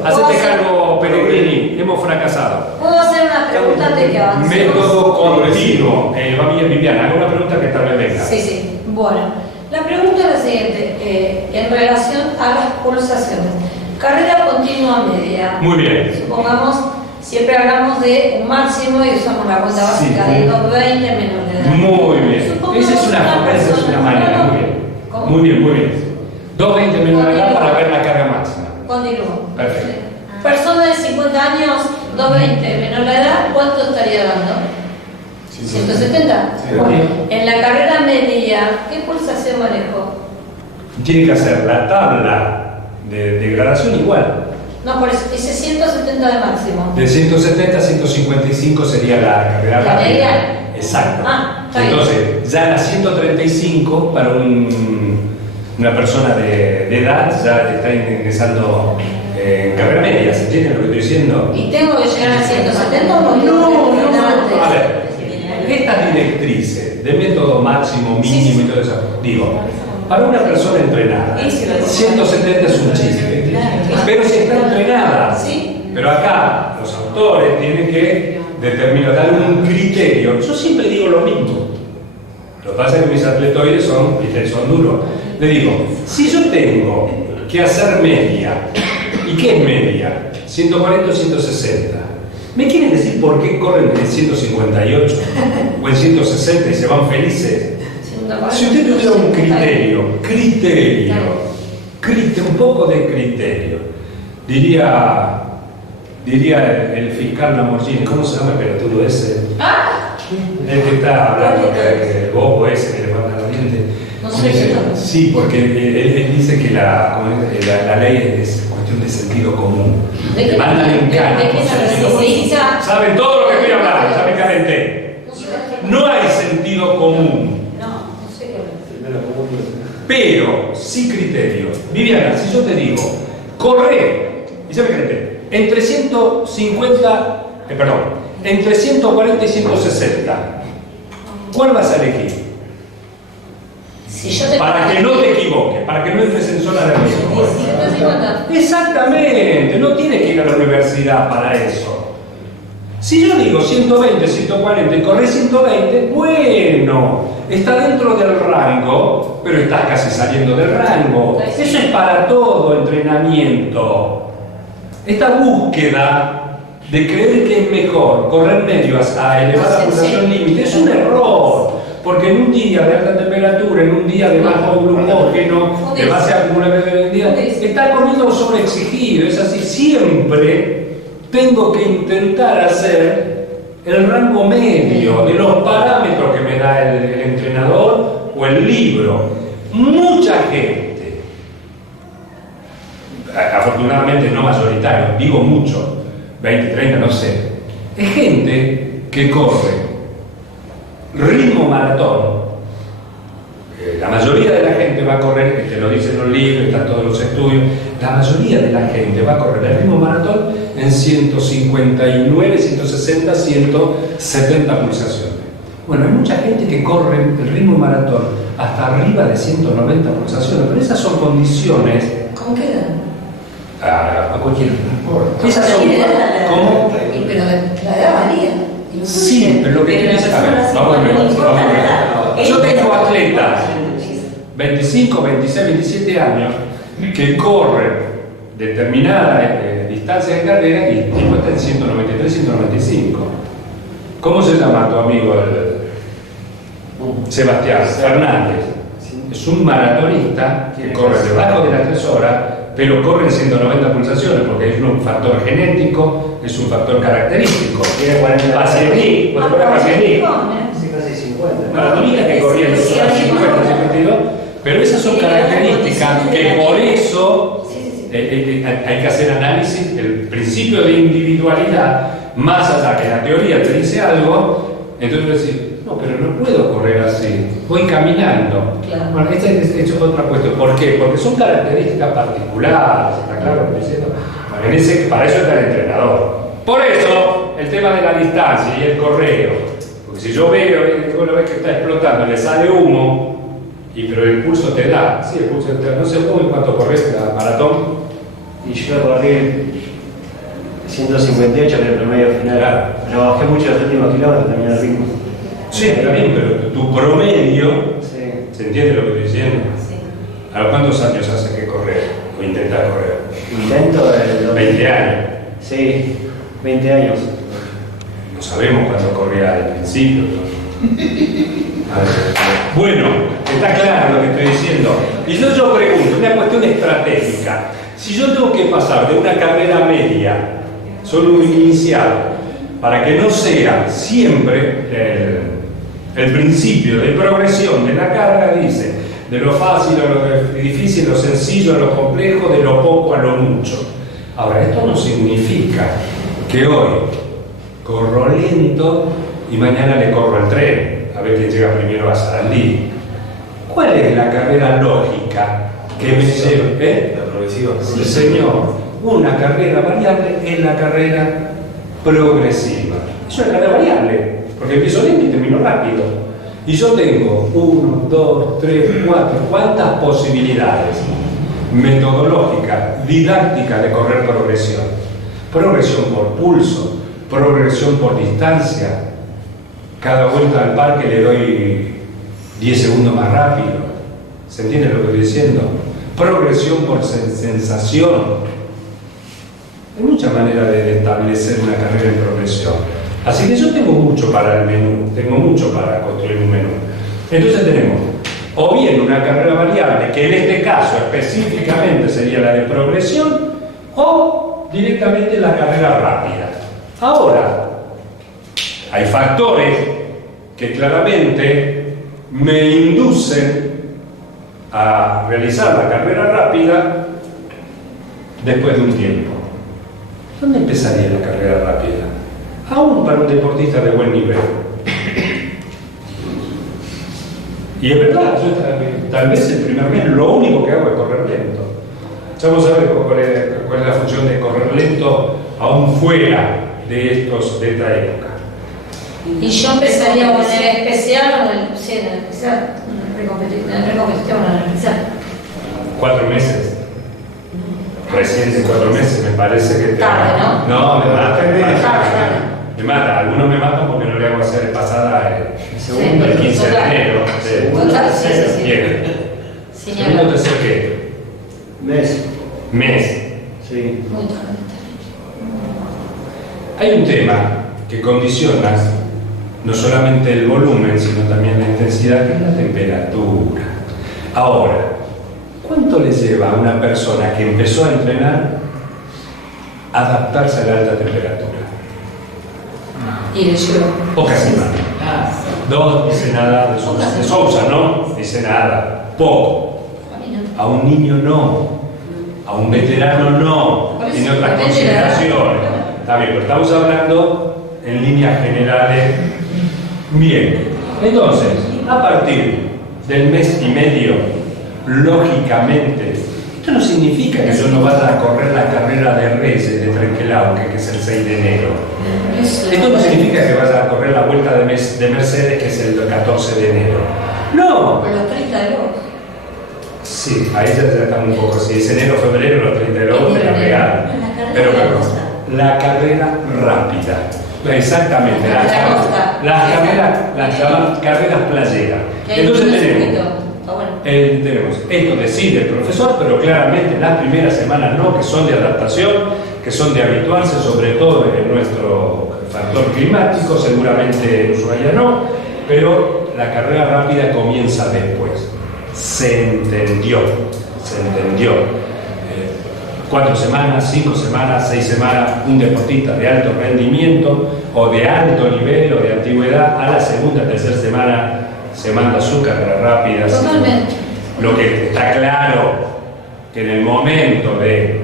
Hacete cargo, Pellegrini, hemos fracasado. ¿Puedo hacer una pregunta antes que avance? Método continuo. Va bien, Viviana, hago una pregunta que tal vez venga. Sí, sí. Bueno, la pregunta es la siguiente, en relación a las pulsaciones. Carrera continua media. Muy bien. Supongamos, siempre hablamos de un máximo y usamos la cuenta básica Sí. de 220 menos de edad. Muy bien. Supongamos Esa es una manera, muy bien. ¿Cómo? Muy bien, muy bien. 220 menos de edad para ver la carga máxima. Continúo. Perfecto. Persona de 50 años, 220 menos la edad, ¿cuánto estaría dando? 170. Sí. Bueno, en la carrera media, ¿qué pulsación manejo? Tiene que hacer la tabla de gradación igual. No, por eso, ese 170 de máximo. De 170 a 155 sería la carrera ¿La rápida. media? Exacto. Ah, está bien. Entonces, ya la 135 para una persona de edad ya está ingresando en carrera media, ¿se entiende lo que estoy diciendo? ¿Y tengo que llegar a 170 o no? A ver, estas directrices de método máximo, mínimo y todo eso, digo, para una persona entrenada, 170 es un chiste, pero si está entrenada, Sí. pero acá los autores tienen que determinar, dar un criterio. Yo siempre digo lo mismo. Lo que pasa es que mis atletoides son duros. Le digo, si yo tengo que hacer media, ¿y qué es media? 140 o 160. ¿Me quieren decir por qué corren en 158 o en 160 y se van felices? Si usted tuviera un criterio, un poco de criterio, diría el fiscal Lamborghini, ¿cómo se llama el pelotudo ese? El que está hablando, el bobo ese que le manda los dientes. No sé qué tal. Sí, porque él dice que la ley es cuestión de sentido común. ¿De qué- Le mandan en cana de qué con se sentido común. necesita? Saben todo lo que estoy hablando, ya me calenté. No hay sentido común, No sé qué. pero sí criterio. Viviana, si yo te digo, corre, y ya me calenté, entre 140 y 160, ¿cuál vas a elegir? Si yo te Para que no te equivoques, para que no entres en zona de riesgo. 150. Exactamente, no tienes que ir a la universidad para eso. Si yo digo 120, 140 y corres 120, bueno, está dentro del rango, pero estás casi saliendo del rango. Eso es para todo entrenamiento. Esta búsqueda de creer que es mejor correr medio a elevada pulsación límite es un error. Porque en un día de alta temperatura, en un día de bajo glucógeno, de base acumulable de día, está corriendo sobreexigido. Es así, siempre tengo que intentar hacer el rango medio de los parámetros que me da el entrenador o el libro. Mucha gente, afortunadamente no mayoritario, digo mucho, 20, 30, no sé, es gente que corre ritmo maratón. La mayoría de la gente va a correr, te lo dicen los libros, están todos los estudios, la mayoría de la gente va a correr el ritmo maratón en 159, 160, 170 pulsaciones. Bueno, hay mucha gente que corre el ritmo maratón hasta arriba de 190 pulsaciones, pero esas son condiciones ¿Cómo queda? a cualquiera. Esas son, ¿cómo? Pero la edad varía. Sí, pero lo que tú dices, a ver, vamos a ver. Yo tengo atletas, 25, 26, 27 años, que corren determinada distancia de carrera y está en 193, 195. ¿Cómo se llama tu amigo Sebastián Fernández? Es un maratonista que corre debajo de las 3 horas, pero corre en 190 pulsaciones porque es un factor genético, es un factor característico. Tiene 40 Paciení, pues fuera Paciení. Sí, casi 50. Maratonista que corría en 50, 52, pero esas son características que por eso hay que hacer análisis, el principio de individualidad, más allá que la teoría te dice algo, entonces decir, No, pero no puedo correr así, voy caminando. Claro. Bueno, esta es otra cuestión. ¿Por qué? Porque son características particulares, ¿está claro lo que estoy diciendo? Bueno, para eso está el entrenador. Por eso, el tema de la distancia y el correo. Porque si yo veo, uno ve que está explotando, le sale humo, pero el pulso te da. Sí, el pulso te da. No sé vos en cuánto corres la maratón. Y yo corrí 158 en el promedio final. Claro. Pero bajé mucho los últimos kilómetros también al ritmo. Sí, está bien, pero tu promedio, Sí. ¿se entiende lo que estoy diciendo? Sí. ¿A los cuántos años hace que correr o intentar correr? Intento el 20 años. Sí, 20 años. No sabemos cuándo corría al principio. Bueno, está claro lo que estoy diciendo. Y yo pregunto, una cuestión estratégica. Si yo tengo que pasar de una carrera media, solo un inicial, para que no sea siempre el principio de progresión de la carga, dice, de lo fácil a lo difícil, lo sencillo a lo complejo, de lo poco a lo mucho. Ahora, esto no significa que hoy corro lento y mañana le corro al tren, a ver quién llega primero a Sarandí. ¿Cuál es la carrera lógica que me lleva? La progresiva. Sí, señor. Una carrera variable es la carrera progresiva. Es una carrera variable, porque empiezo lento y termino rápido. Y yo tengo 1, 2, 3, 4, ¿cuántas posibilidades metodológicas, didácticas de correr progresión? Progresión por pulso, progresión por distancia. Cada vuelta al parque le doy 10 segundos más rápido. ¿Se entiende lo que estoy diciendo? Progresión por sensación. Hay muchas maneras de establecer una carrera en progresión. Así que yo tengo mucho para el menú, tengo mucho para construir un menú. Entonces tenemos o bien una carrera variable, que en este caso específicamente sería la de progresión, o directamente la carrera rápida. Ahora, hay factores que claramente me inducen a realizar la carrera rápida después de un tiempo. ¿Dónde empezaría la carrera rápida? Aún para un deportista de buen nivel. Y es verdad, yo tal vez el primer mes lo único que hago es correr lento. Ya vamos a ver cuál es la función de correr lento aún fuera de esta época. Y yo empezaría con el especial o en el especial, en el precompetitivo, en el especial. 4 meses. Recién de 4 meses, me parece que... Tarde, ¿no? No, me mata. Tarde. Me mata. Algunos me matan porque no le hago hacer pasada el 15 de enero. Total, sí. Bien. Segundo, tercer, ¿qué? Mes. Sí. Muy tarde. Hay un tema que condiciona no solamente el volumen, sino también la intensidad, que es la temperatura. Ahora, ¿cuánto le lleva a una persona que empezó a entrenar adaptarse a la alta temperatura? Y le llevo. Pocas semanas. No dice nada de Sousa, ¿no? Dice nada. Poco. A mí no. A un niño no. A un veterano no. Por eso, Tiene otras depende de la edad. consideraciones. Está bien, pero estamos hablando en líneas generales. Bien. Entonces, a partir del mes y medio, lógicamente, esto no significa que yo no vaya a correr la carrera de Reyes de Trenquelauque, que es el 6 de enero. Esto no significa que vaya a correr la vuelta de Mercedes, que es el 14 de enero. No. Por los 30 de logos. Sí, ahí ya estamos un poco. Si es enero, febrero, los 30 de luego te la regalan. Pero la carrera rápida. Exactamente. Las carreras playeras. Entonces tenemos esto decide el profesor, pero claramente las primeras semanas no, que son de adaptación, que son de habituarse, sobre todo en nuestro factor climático, seguramente en Ushuaia no, pero la carrera rápida comienza después. Se entendió. 4 semanas, 5 semanas, 6 semanas, un deportista de alto rendimiento o de alto nivel o de antigüedad, a la segunda, tercera semana se manda su carrera rápida. Totalmente. Lo que está claro que en el momento de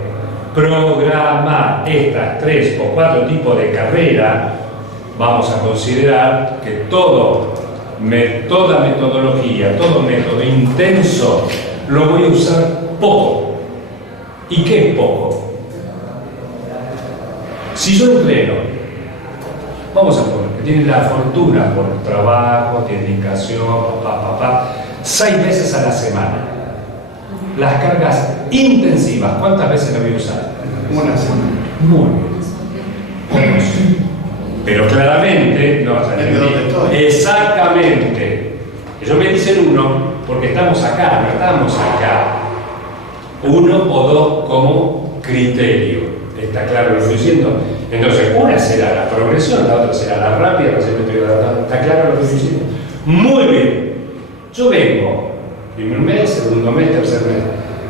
programar estas 3 o 4 tipos de carrera, vamos a considerar que todo toda metodología, todo método intenso, lo voy a usar poco. ¿Y qué es poco? Si yo entreno, vamos a poner que tiene la fortuna por trabajo, dedicación, 6 veces a la semana. Las cargas intensivas, ¿cuántas veces las voy a usar? Una semana. Muy bien. Pero claramente, no, Depende de dónde estoy. exactamente. Ellos me dicen 1 porque estamos acá, no estamos acá. 1 o 2 como criterio. ¿Está claro lo que estoy diciendo? Entonces, una será la progresión, la otra será la rápida, recién me estoy adaptando. ¿Está claro lo que estoy diciendo? Muy bien. Yo vengo, primer mes, segundo mes, tercer mes,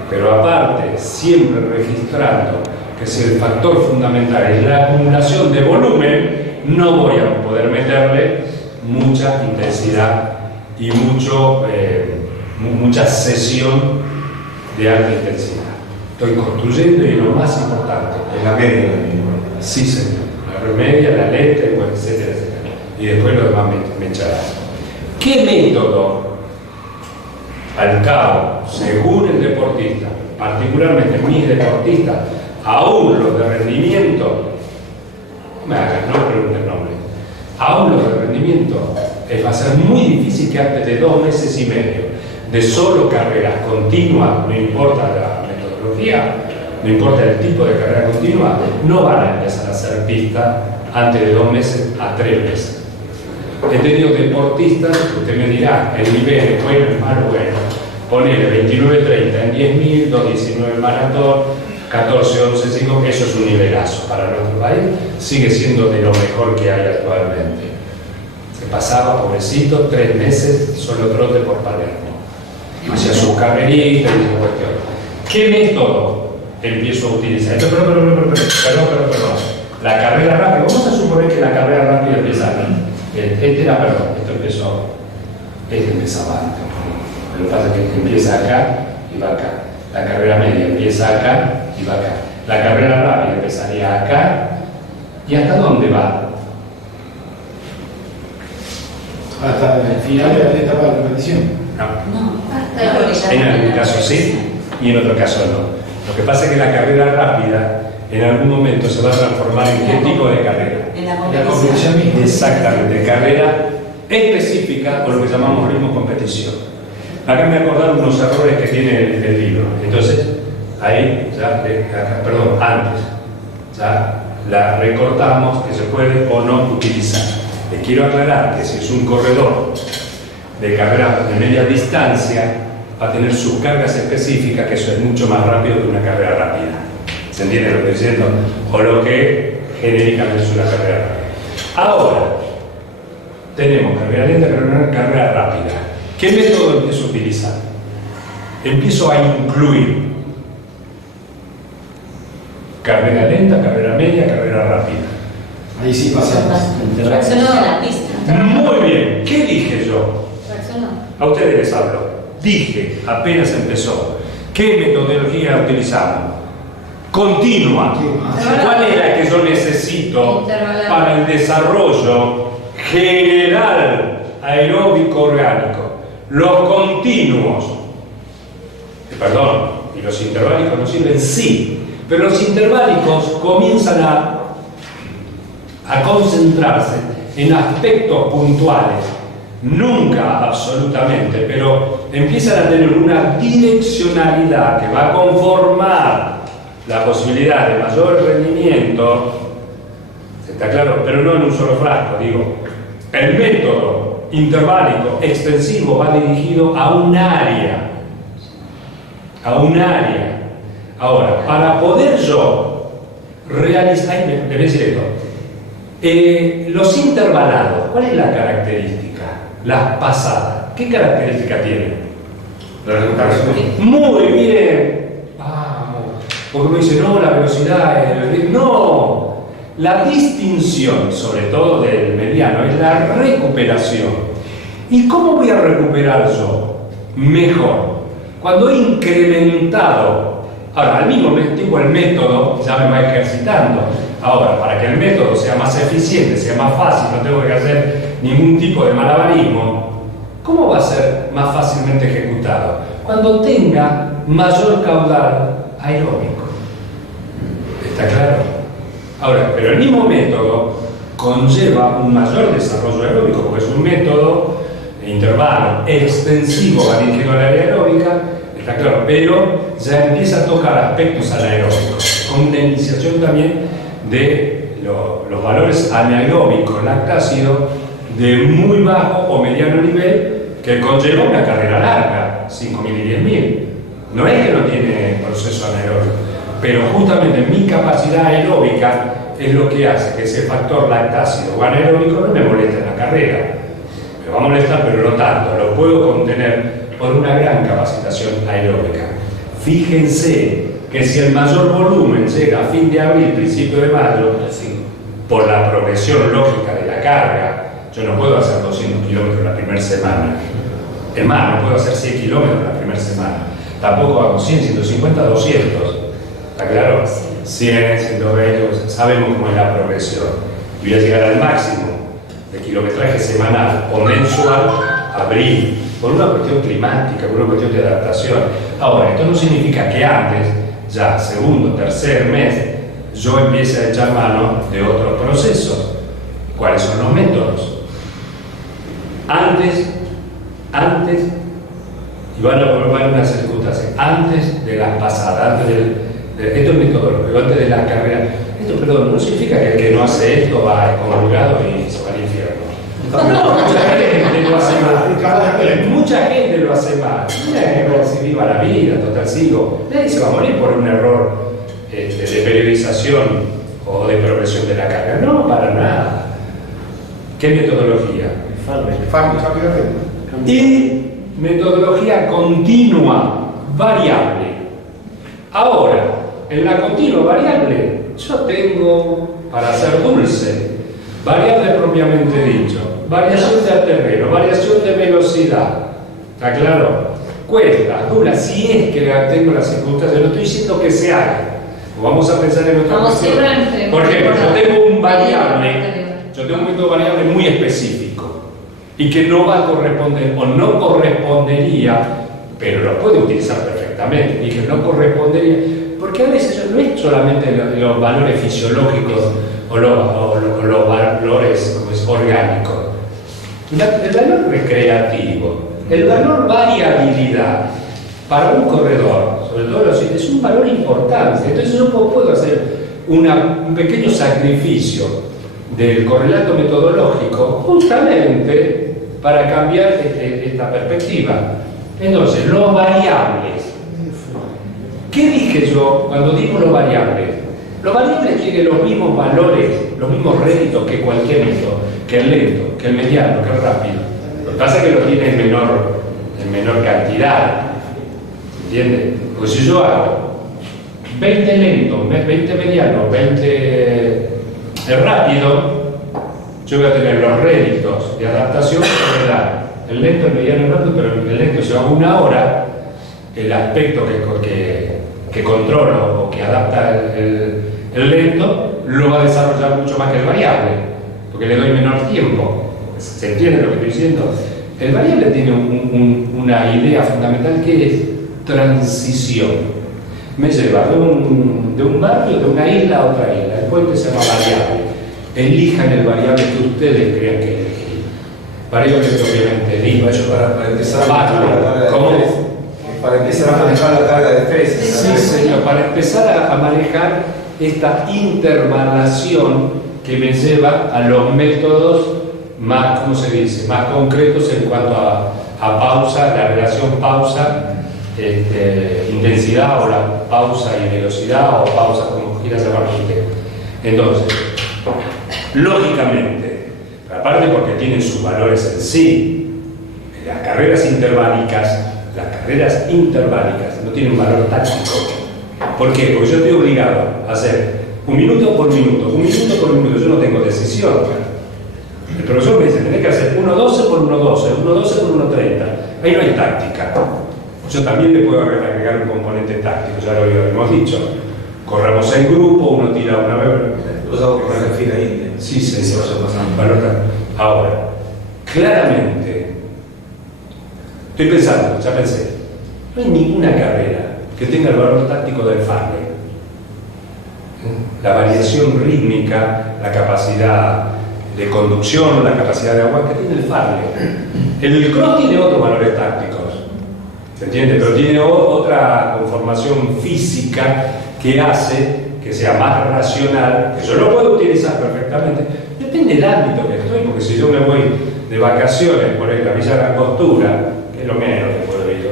pero aparte, siempre registrando que si el factor fundamental es la acumulación de volumen, no voy a poder meterle mucha intensidad y mucha sesión de alta intensidad. Estoy construyendo y lo más importante, En la media. sí señor, la media, la letra, etcétera, etcétera. Y después lo demás me echarás. ¿Qué método, al cabo, según el deportista, particularmente mis deportistas, aún los de rendimiento, no me hagan, no pregunten nombre, aún los de rendimiento, va a ser muy difícil que antes de 2 meses y medio de solo carreras continuas, no importa la metodología, no importa el tipo de carrera continua, no van a empezar a hacer pista antes de 2 meses a 3 meses. He tenido deportistas, usted me dirá, el nivel es bueno, es malo, bueno, ponele 29-30 en 10.000, 2.19 maratón, 14-11, 5, eso es un nivelazo para nuestro país, sigue siendo de lo mejor que hay actualmente. Se pasaba, pobrecito, 3 meses solo trote por Palermo. Hacía sus carreritas y su cuestión. ¿Qué método empiezo a utilizar? Perdón. La carrera rápida, vamos a suponer que la carrera rápida empieza aquí. Este empezaba antes. Lo que pasa es que empieza acá y va acá. La carrera media empieza acá y va acá. La carrera rápida empezaría acá. ¿Y hasta dónde va? Hasta el final de la etapa de competición. No. En algún caso sí y en otro caso no. Lo que pasa es que la carrera rápida en algún momento se va a transformar en qué tipo de carrera. En la La competición misma. Exactamente, carrera específica o lo que llamamos ritmo competición. Acá me acordaron unos errores que tiene el libro. Entonces, ahí, antes, ya la recortamos que se puede o no utilizar. Les quiero aclarar que si es un corredor de carrera de media distancia, va a tener sus cargas específicas, que eso es mucho más rápido que una carrera rápida. ¿Se entiende lo que estoy diciendo? O lo que genéricamente es una carrera rápida. Ahora, tenemos carrera lenta, carrera rápida. ¿Qué método empiezo a utilizar? Empiezo a incluir carrera lenta, carrera media, carrera rápida. Ahí sí pasamos. Traccionó en la pista. Muy bien, ¿qué dije yo? Reaccionó. A ustedes les hablo. Dije, apenas empezó, ¿qué metodología utilizamos? Continua. ¿Cuál es la que yo necesito para el desarrollo general aeróbico orgánico? Los continuos. Perdón, ¿y los interválicos no sirven? Sí, pero los interválicos comienzan a concentrarse en aspectos puntuales, nunca absolutamente, pero empiezan a tener una direccionalidad que va a conformar la posibilidad de mayor rendimiento, ¿está claro? Pero no en un solo frasco, digo, el método interválico extensivo va dirigido a un área, Ahora, para poder yo realizar, le voy a decir esto, los intervalados, ¿cuál es la característica? Las pasadas, ¿qué característica tienen? La recuperación. Muy bien, vamos, porque me dice, no, la velocidad, no, la distinción, sobre todo del mediano, es la recuperación. ¿Y cómo voy a recuperar yo? Mejor, cuando he incrementado, ahora al mismo tiempo el método ya me va ejercitando. Ahora, para que el método sea más eficiente, sea más fácil, no tengo que hacer ningún tipo de malabarismo, ¿Cómo va a ser más fácilmente ejecutado? Cuando tenga mayor caudal aeróbico. ¿Está claro? Ahora, pero el mismo método conlleva un mayor desarrollo aeróbico, porque es un método de intervalo extensivo a la ingestión aeróbica, está claro, pero ya empieza a tocar aspectos anaeróbicos, con una iniciación también de los valores anaeróbicos lactácidos de muy bajo o mediano nivel, que conlleva una carrera larga, 5.000 y 10.000. No es que no tiene proceso anaeróbico, pero justamente mi capacidad aeróbica es lo que hace que ese factor lactácido o anaeróbico no me moleste en la carrera. Me va a molestar, pero no tanto, lo puedo contener por una gran capacitación aeróbica. Fíjense que si el mayor volumen llega a fin de abril, principio de mayo, por la progresión lógica de la carga, yo no puedo hacer 200 kilómetros la primera semana. Es más, no puedo hacer 100 kilómetros la primera semana. Tampoco hago 100, 150, 200. ¿Está claro? 100, 120, sabemos cómo es la progresión. Y voy a llegar al máximo de kilometraje semanal o mensual, abril, por una cuestión climática, por una cuestión de adaptación. Ahora, esto no significa que antes, ya segundo, tercer mes, yo empiece a echar mano de otros procesos. ¿Cuáles son los métodos? Antes, y van a probar una circunstancia, antes de las pasadas, esto es metodológico, antes de la carrera. Esto, perdón, no significa que el que no hace esto va excomulgado y se va al infierno. No, mucha gente lo hace mal. Mucha gente lo hace mal. Si viva la vida, total sigo. Nadie se va a morir por un error de periodización o de progresión de la carga. No, para nada. ¿Qué metodología? Y metodología continua, variable. Ahora, en la continua variable, yo tengo, para hacer dulce, variable propiamente dicho, variación de terreno, variación de velocidad. ¿Está claro? Cuesta, dura, si es que tengo las circunstancias, no estoy diciendo que se haga. Vamos a pensar en otra cuestión. Por ejemplo, yo tengo un método variable muy específico y que no va a corresponder o no correspondería, pero lo puede utilizar perfectamente, y que no correspondería, porque a veces no es solamente los valores fisiológicos o los valores orgánicos, el valor recreativo, el valor variabilidad para un corredor, sobre todo es un valor importante. Entonces yo puedo hacer un pequeño sacrificio del correlato metodológico justamente para cambiar esta perspectiva. Entonces, los variables. ¿Qué dije yo cuando digo los variables? Los variables tienen los mismos valores, los mismos réditos que cualquier método, que el lento, que el mediano, que el rápido. Lo que pasa es que lo tiene en menor cantidad. ¿Entiendes? Pues si yo hago 20 lento, 20 mediano, 20 rápido, yo voy a tener los réditos de adaptación que me dan el lento, el mediano, el rápido, pero el lento, si yo hago una hora, el aspecto que controlo o que adapta el lento lo va a desarrollar mucho más que el variable, porque le doy menor tiempo. ¿Se entiende lo que estoy diciendo? El variable tiene una idea fundamental que es transición. Me lleva de un barrio, de una isla a otra isla. El puente se llama variable. Elijan el variable que ustedes crean que elegir. Variable propiamente dicho. Para empezar a manejar la carga de ¿Cómo? estrés. Para empezar a manejar la carga de estrés. Sí, señor. Para empezar a manejar esta intervalación que me lleva a los métodos más, ¿cómo se dice?, más concretos en cuanto a pausa, la relación pausa, intensidad, o la pausa y velocidad, o pausa, como quieras llamarlo. Entonces, lógicamente, aparte porque tienen sus valores en sí, las carreras interválicas no tienen un valor táctico. ¿Por qué? Porque yo estoy obligado a hacer un minuto por minuto, yo no tengo decisión. El profesor me dice, tenés que hacer 1.12 por 1.12, 1.12 por 1.30. Ahí no hay táctica. Yo también le puedo agregar un componente táctico, ya lo habíamos dicho. Corramos en grupo, uno tira una vez. Los hago que se refiere ahí. Sí, se vaya pasando. Ahora, claramente, Estoy pensando, ya pensé. No hay ninguna carrera que tenga el valor táctico del Farley. La variación rítmica, la capacidad de conducción, la capacidad de agua que tiene el Farley. El cross tiene otros valores tácticos, ¿se entiende? Pero tiene otra conformación física que hace que sea más racional, que yo lo puedo utilizar perfectamente. Depende del ámbito que estoy, porque si yo me voy de vacaciones por ahí la Villa de la Angostura, que es lo menos que puedo ir,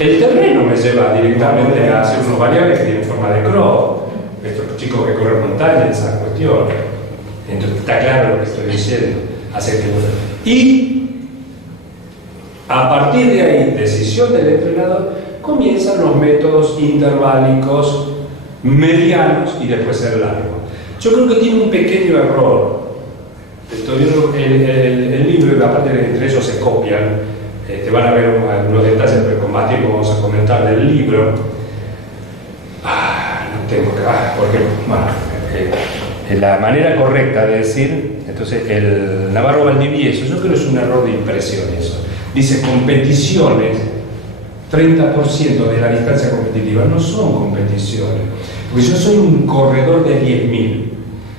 el terreno me lleva directamente a hacer unos variables que tienen forma de cross, estos chicos que corren montañas, esas cuestiones. Entonces está claro lo que estoy diciendo. Y a partir de ahí, decisión del entrenador, comienzan los métodos interválicos medianos y después el largo. Yo creo que tiene un pequeño error. El libro, aparte de entre ellos se copian, van a ver algunos detalles, pero con más tiempo vamos a comentar del libro. No tengo que... porque, bueno, la manera correcta de decir, entonces, el Navarro Valdivieso, yo creo que es un error de impresión eso. Dice competiciones, 30% de la distancia competitiva, no son competiciones. Porque yo soy un corredor de 10.000.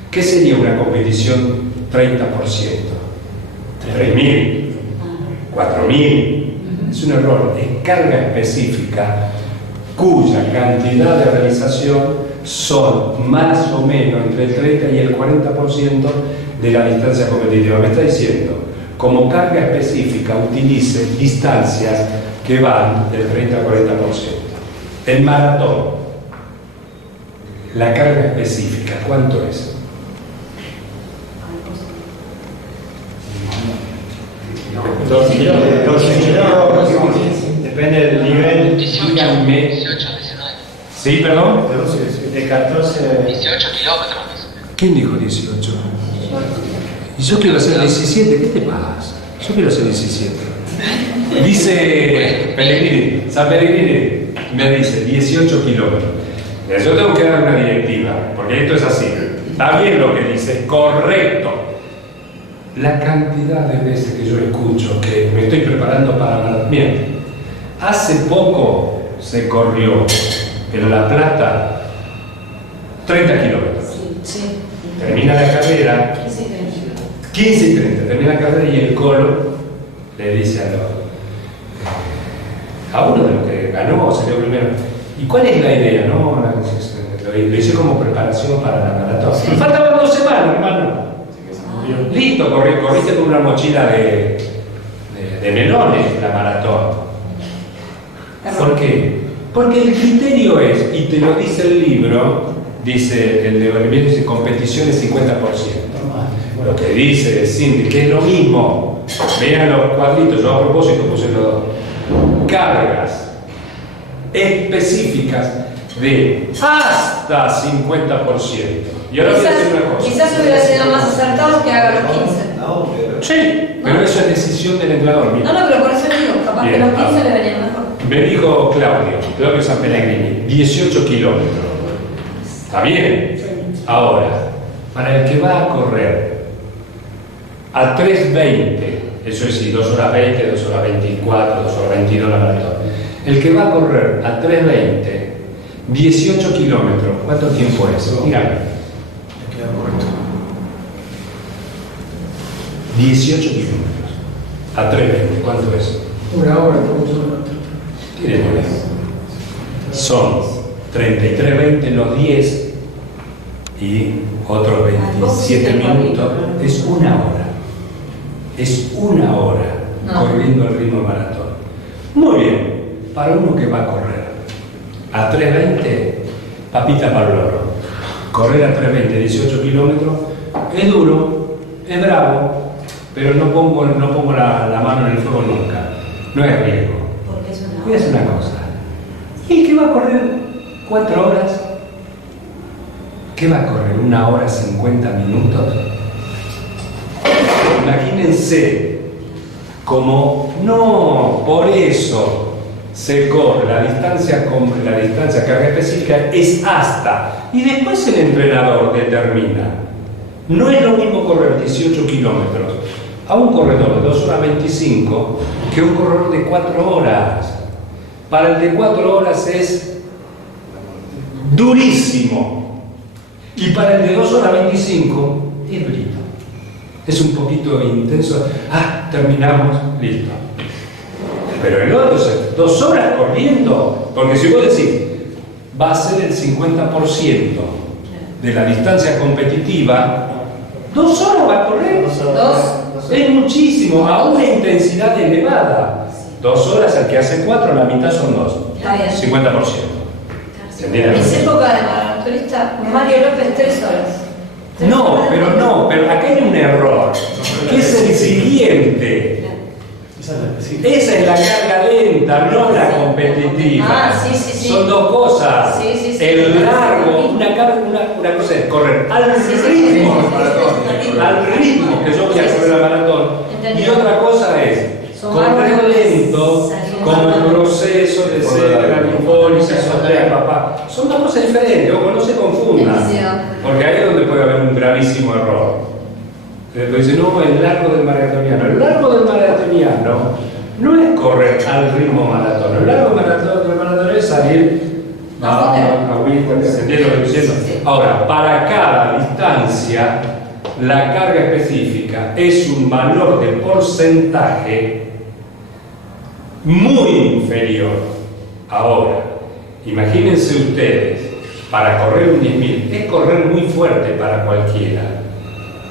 ¿Qué sería una competición 30%? 3.000, 4.000. Es un error, es carga específica cuya cantidad de realización son más o menos entre el 30 y el 40% de la distancia competitiva. Me está diciendo, como carga específica utilice distancias que van del 30 al 40%. El maratón, la carga específica, ¿cuánto es? Depende del nivel. 18, Díganme. 19. ¿Sí, perdón? De 14. 18 kilómetros. ¿Quién dijo 18? Y yo quiero hacer 17, ¿qué te pasa? Yo quiero hacer 17. Dice Pellegrini, San Pellegrini me dice 18 kilómetros. Yo tengo que dar una directiva, porque esto es así. Está bien lo que dice, es correcto. La cantidad de veces que yo escucho que me estoy preparando para... Bien, hace poco se corrió en La Plata 30 kilómetros. Sí. Termina la carrera, 15 y 30, termina la carrera y el Colo le dice a uno de los que ganó, salió primero, ¿y cuál es la idea? No, lo hice como preparación para la maratón. Me faltaban 2 semanas, hermano. Listo, corriste con una mochila de melones la maratón. ¿Por qué? Porque el criterio es, y te lo dice el libro, dice el de Olivier, dice competiciones 50%. Lo que dice Cindy, que es lo mismo. Vean los cuadritos, yo a propósito puse los dos. Cargas específicas de hasta 50%. Y ahora voy a decir una cosa. Quizás hubiera sido más acertado que haga los 15. Sí, pero eso es decisión del entrenador. No, pero por eso digo, capaz Bien, que los 15 le venían mejor. Me dijo Claudio San Pellegrini, 18 kilómetros. ¿Está bien? Ahora, para el que va a correr a 3:20, eso es 2 horas 20, 2 horas 24, 2 horas 22 la maratón. El que va a correr a 3:20, 18 kilómetros, ¿cuánto tiempo es? Dígame. 18 kilómetros. A 3:20, ¿cuánto es? Una hora, Tiene 9. Son 33:20 los 10 y otros 27 minutos. Es una hora. Es una hora corriendo el ritmo maratón. Muy bien, para uno que va a correr a 3:20, papita para el loro. Correr a 3:20, 18 kilómetros, es duro, es bravo, pero no pongo la mano en el fuego nunca. No es riesgo. Voy a hacer una cosa. ¿Y el que va a correr 4 horas? ¿Qué va a correr? ¿1 hora 50 minutos? Imagínense como no por eso se corre la distancia carga específica es hasta, y después el entrenador determina. No es lo mismo correr 18 kilómetros a un corredor de 2 horas 25 que un corredor de 4 horas. Para el de 4 horas es durísimo. Y para el de 2 horas 25 es durito. Es un poquito intenso. Terminamos, listo. Pero el otro es 2 horas corriendo. Porque si vos decís, va a ser el 50% de la distancia competitiva, 2 horas va a correr. Es muchísimo, a una intensidad elevada. 2 horas, el que hace 4, la mitad son 2. 50%. En esa época de maratonista, Mario López 3 horas. No, pero acá hay un error, que es el siguiente. Esa es la carga lenta, no la competitiva. Sí. Son 2 cosas. Sí. El largo, una cosa es correr al ritmo que yo voy a correr la maratón. Y otra cosa es correr lento como proceso de ser la linfólisis, papá. Son 2 cosas diferentes, ojo, no se confundan. Porque ahí es donde puede haber un gravísimo error. Después dice, no, el largo del maratoniano. El largo del maratoniano no es correr al ritmo maratón. El largo del maratón es salir a Wilton, ¿se entiende lo que estoy diciendo? Ahora, para cada distancia, la carga específica es un valor de porcentaje muy inferior. Ahora, imagínense ustedes, para correr un 10.000, es correr muy fuerte para cualquiera.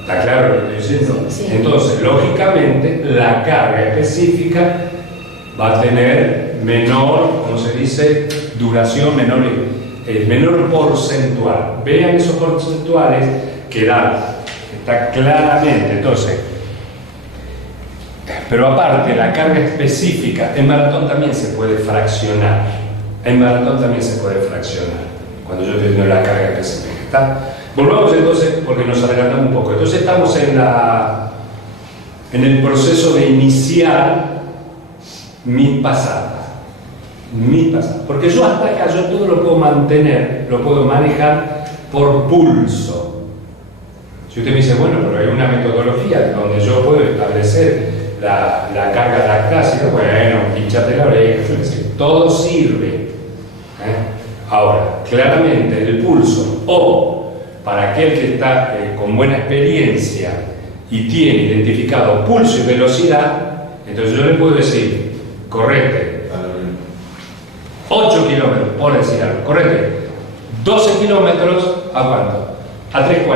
¿Está claro lo que estoy diciendo? Sí. Entonces, lógicamente, la carga específica va a tener menor, ¿cómo se dice? Duración, menor porcentual. Vean esos porcentuales que dan. Está claramente, entonces. Pero aparte, la carga específica, en maratón también se puede fraccionar. Cuando yo estoy diciendo la carga específica. ¿Está? Volvamos entonces, porque nos adelantamos un poco. Entonces estamos en el proceso de iniciar mis pasadas. Porque yo hasta acá, yo todo lo puedo mantener, lo puedo manejar por pulso. Si usted me dice, bueno, pero hay una metodología donde yo puedo establecer la carga lactásica, bueno, pinchate la oreja, todo sirve. Ahora, claramente el pulso, o para aquel que está con buena experiencia y tiene identificado pulso y velocidad, entonces yo le puedo decir, correte 8 kilómetros, por decir algo, correte 12 kilómetros, ¿a cuánto? A 3:40,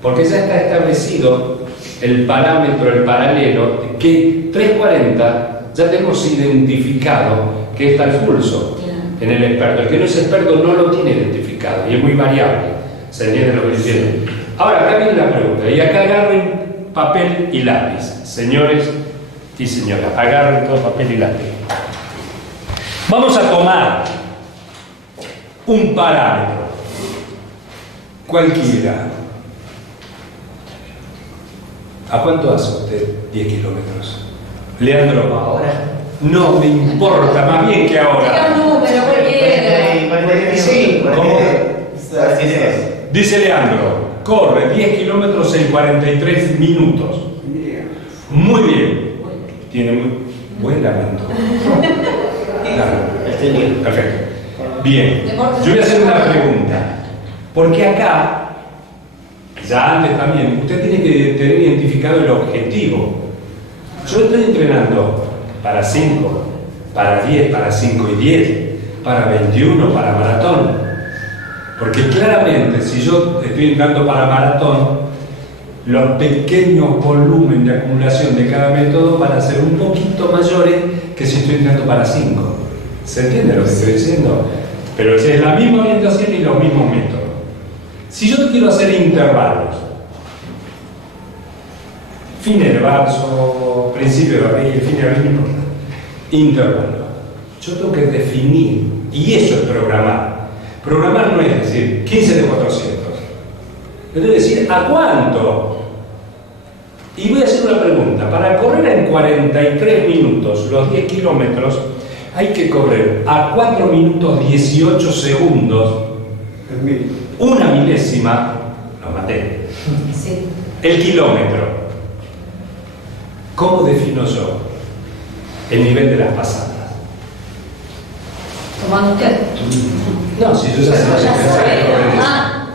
porque ya está establecido el parámetro, el paralelo, que 3:40 ya tenemos identificado que está el pulso en el experto. El que no es experto no lo tiene identificado y es muy variable. ¿Se entiende lo que estoy diciendo? Ahora, acá viene la pregunta, y acá agarren papel y lápiz, señores y señoras, agarren todo papel y lápiz. Vamos a tomar un parámetro, cualquiera. ¿A cuánto hace usted 10 kilómetros? Leandro, ahora. No me importa, más bien que ahora. Diga un número, cualquiera. 45. ¿Cómo? Dice Leandro, corre 10 kilómetros en 43 minutos. Muy bien. Tiene muy buen lamento. Perfecto. Bien. Yo voy a hacer una pregunta. Porque acá, ya antes también, usted tiene que tener identificado el objetivo. Yo estoy entrenando para 5, para 10, para 5 y 10, para 21, para maratón. Porque claramente, si yo estoy entrando para maratón, los pequeños volúmenes de acumulación de cada método van a ser un poquito mayores que si estoy entrando para 5. ¿Se entiende lo que estoy diciendo? Pero es la misma orientación y los mismos métodos. Si yo quiero hacer intervalos, fin del verso, principio de abril, fin de abril, intervalo. Yo tengo que definir, y eso es programar. Programar no es decir 15 de 400. Yo tengo que decir ¿a cuánto? Y voy a hacer una pregunta. Para correr en 43 minutos los 10 kilómetros, hay que correr a 4 minutos 18 segundos, una milésima, lo maté, Sí. el kilómetro. ¿Cómo defino yo el nivel de las pasadas? Tomando usted. No, si yo ya sé Ya que sabe. corre. Ah,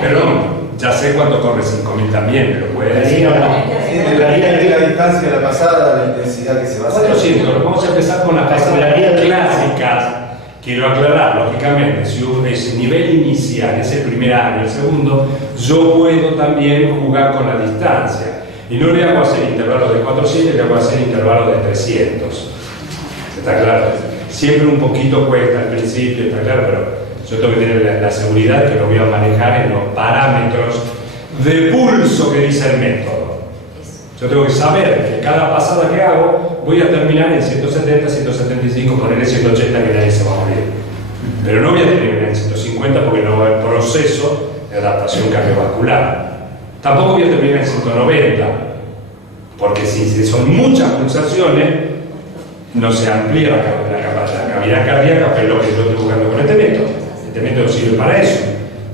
Perdón, ya sé cuánto corre 5.000 también, pero puede decir o no. Sí, depende de la distancia de la pasada, la intensidad que se va a hacer. 400, vamos a empezar con las pasadas clásicas. Quiero aclarar, lógicamente, si ese nivel inicial es el primer año, el segundo, yo puedo también jugar con la distancia. Y no le hago hacer intervalos de 400, le hago hacer intervalos de 300. ¿Está claro? Siempre un poquito cuesta al principio, está claro, pero yo tengo que tener la seguridad que lo voy a manejar en los parámetros de pulso que dice el método. Yo tengo que saber que cada pasada que hago voy a terminar en 170, 175, ponerle 180 que nadie se va a morir. Pero no voy a terminar en 150 porque no va a haber proceso de adaptación cardiovascular. Tampoco voy a terminar en 190, porque si son muchas pulsaciones, no se amplía la cavidad cardíaca, que es lo que yo estoy buscando con este método. Este método sirve para eso,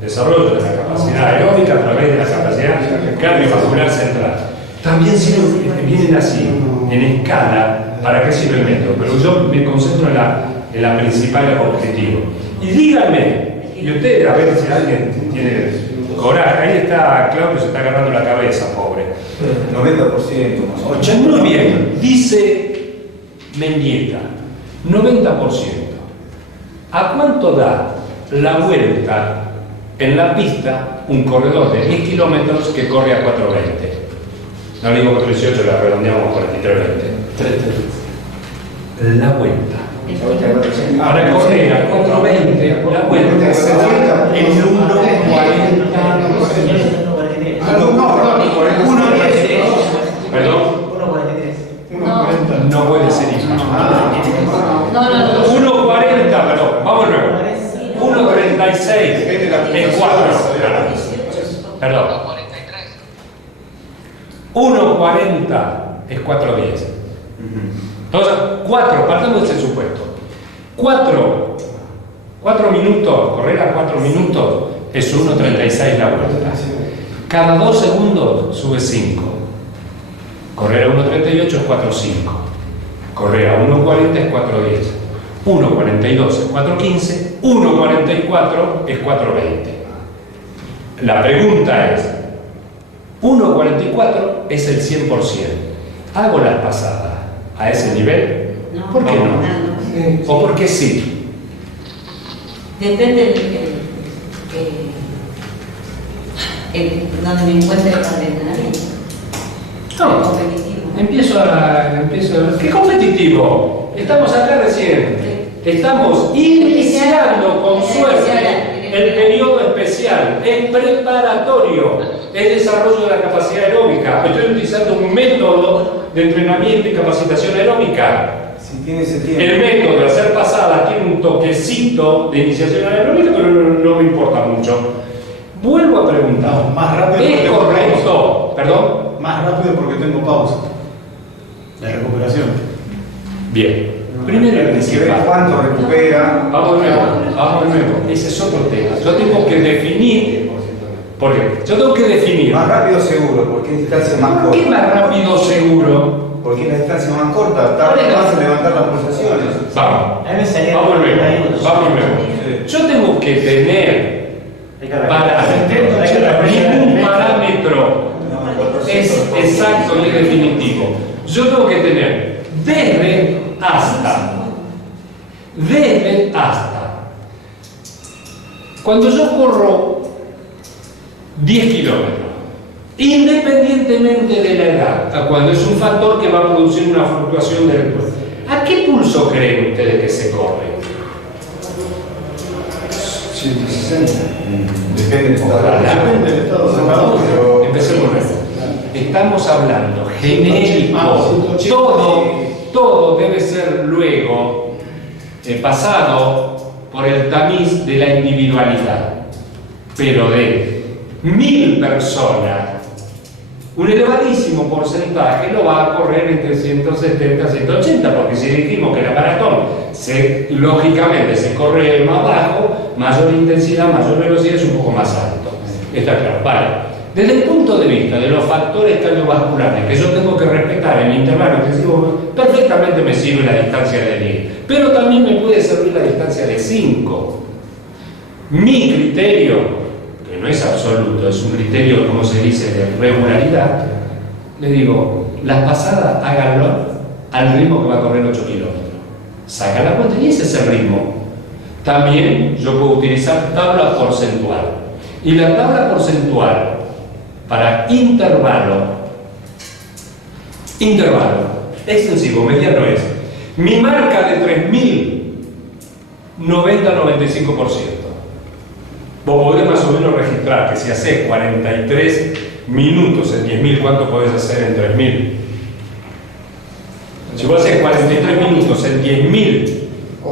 desarrollo de la capacidad aeróbica a través de la capacidad cardiovascular central. También vienen así, en escala, para qué sirve el método, pero yo me concentro en la principal objetivo. Y díganme, y ustedes, a ver si alguien tiene coraje, ahí está Claudio, se está agarrando la cabeza, pobre. 90% más o menos. Muy bien, dice Mendieta, 90%. ¿A cuánto da la vuelta en la pista un corredor de 10 kilómetros que corre a 4.20? No le digo 4.18, la redondeamos a 43.20. La vuelta. Para correr a 4.20, la vuelta es en 1.40. Perdón. 1.43. No puede ser eso. no. 1.40, perdón, vamos luego. 1.36 es 4. Perdón. 1.40 es 4.10. Entonces, 4, partamos de ese supuesto. 4 minutos, correr a 4 minutos es 1.36 la vuelta. Cada 2 segundos sube 5. Correr a 1.38 es 4.5. Correr a 1.40 es 4.10. 1.42 es 4.15. 1.44 es 4.20. La pregunta es, 1.44 es el 100%. ¿Hago las pasadas a ese nivel? ¿Por qué no? ¿O por qué sí? Depende donde me encuentre con el entrenamiento. No, Competitivo. empiezo a... ¿Qué competitivo? Estamos acá recién. Estamos iniciando con suerte el periodo especial. Es preparatorio. Es desarrollo de la capacidad aeróbica. Estoy utilizando un método de entrenamiento y capacitación aeróbica. Si tiene ese tiempo. El método de hacer pasadas tiene un toquecito de iniciación aeróbica, pero no me importa mucho. Vuelvo a preguntar. No, más rápido ¿Es porque correcto? ¿Perdón? Más rápido porque tengo pausa. La recuperación. Bien. Primero y Hay que ver principal. cuánto recupera. Vamos de nuevo. Ese es otro tema. Yo tengo que definir. ¿Por qué? Yo tengo que definir. Más rápido seguro, porque es distancia más ¿Por qué corta. más rápido seguro? Porque es la distancia más corta, tarda más en levantar las pulsaciones. Vamos. A mí me salía Vamos 41. luego. Vamos luego. Yo tengo que tener ningún parámetro es exacto y definitivo. Yo tengo que tener desde hasta. Cuando yo corro 10 kilómetros, independientemente de la edad, cuando es un factor que va a producir una fluctuación del cuerpo, ¿a qué pulso creen ustedes que se corre? 160. Depende del estado. Depende del estado de cada uno. Pero Empecemos luego. Estamos hablando genérico. Ah, 180. Todo debe ser luego pasado por el tamiz de la individualidad. Pero de 1000 personas, un elevadísimo porcentaje lo va a correr entre 170 y 180, porque si dijimos que la maratón lógicamente se corre más bajo, mayor intensidad, mayor velocidad, es un poco más alto. Está claro. Vale. Desde el punto de vista de los factores cardiovasculares que yo tengo que respetar en intervalo intensivo, perfectamente me sirve la distancia de 10, pero también me puede servir la distancia de 5. Mi criterio, que no es absoluto, es un criterio, como se dice, de regularidad, le digo, las pasadas háganlo al ritmo que va a correr 8 kilómetros. Saca la cuenta y ese es el ritmo. También yo puedo utilizar tabla porcentual. Y la tabla porcentual para intervalo extensivo, mediano es mi marca de 3000, 90-95%. Vos podés más o menos registrar que si haces 43 minutos en 10.000, ¿cuánto podés hacer en 3.000? Si vos haces 43 minutos en 10.000,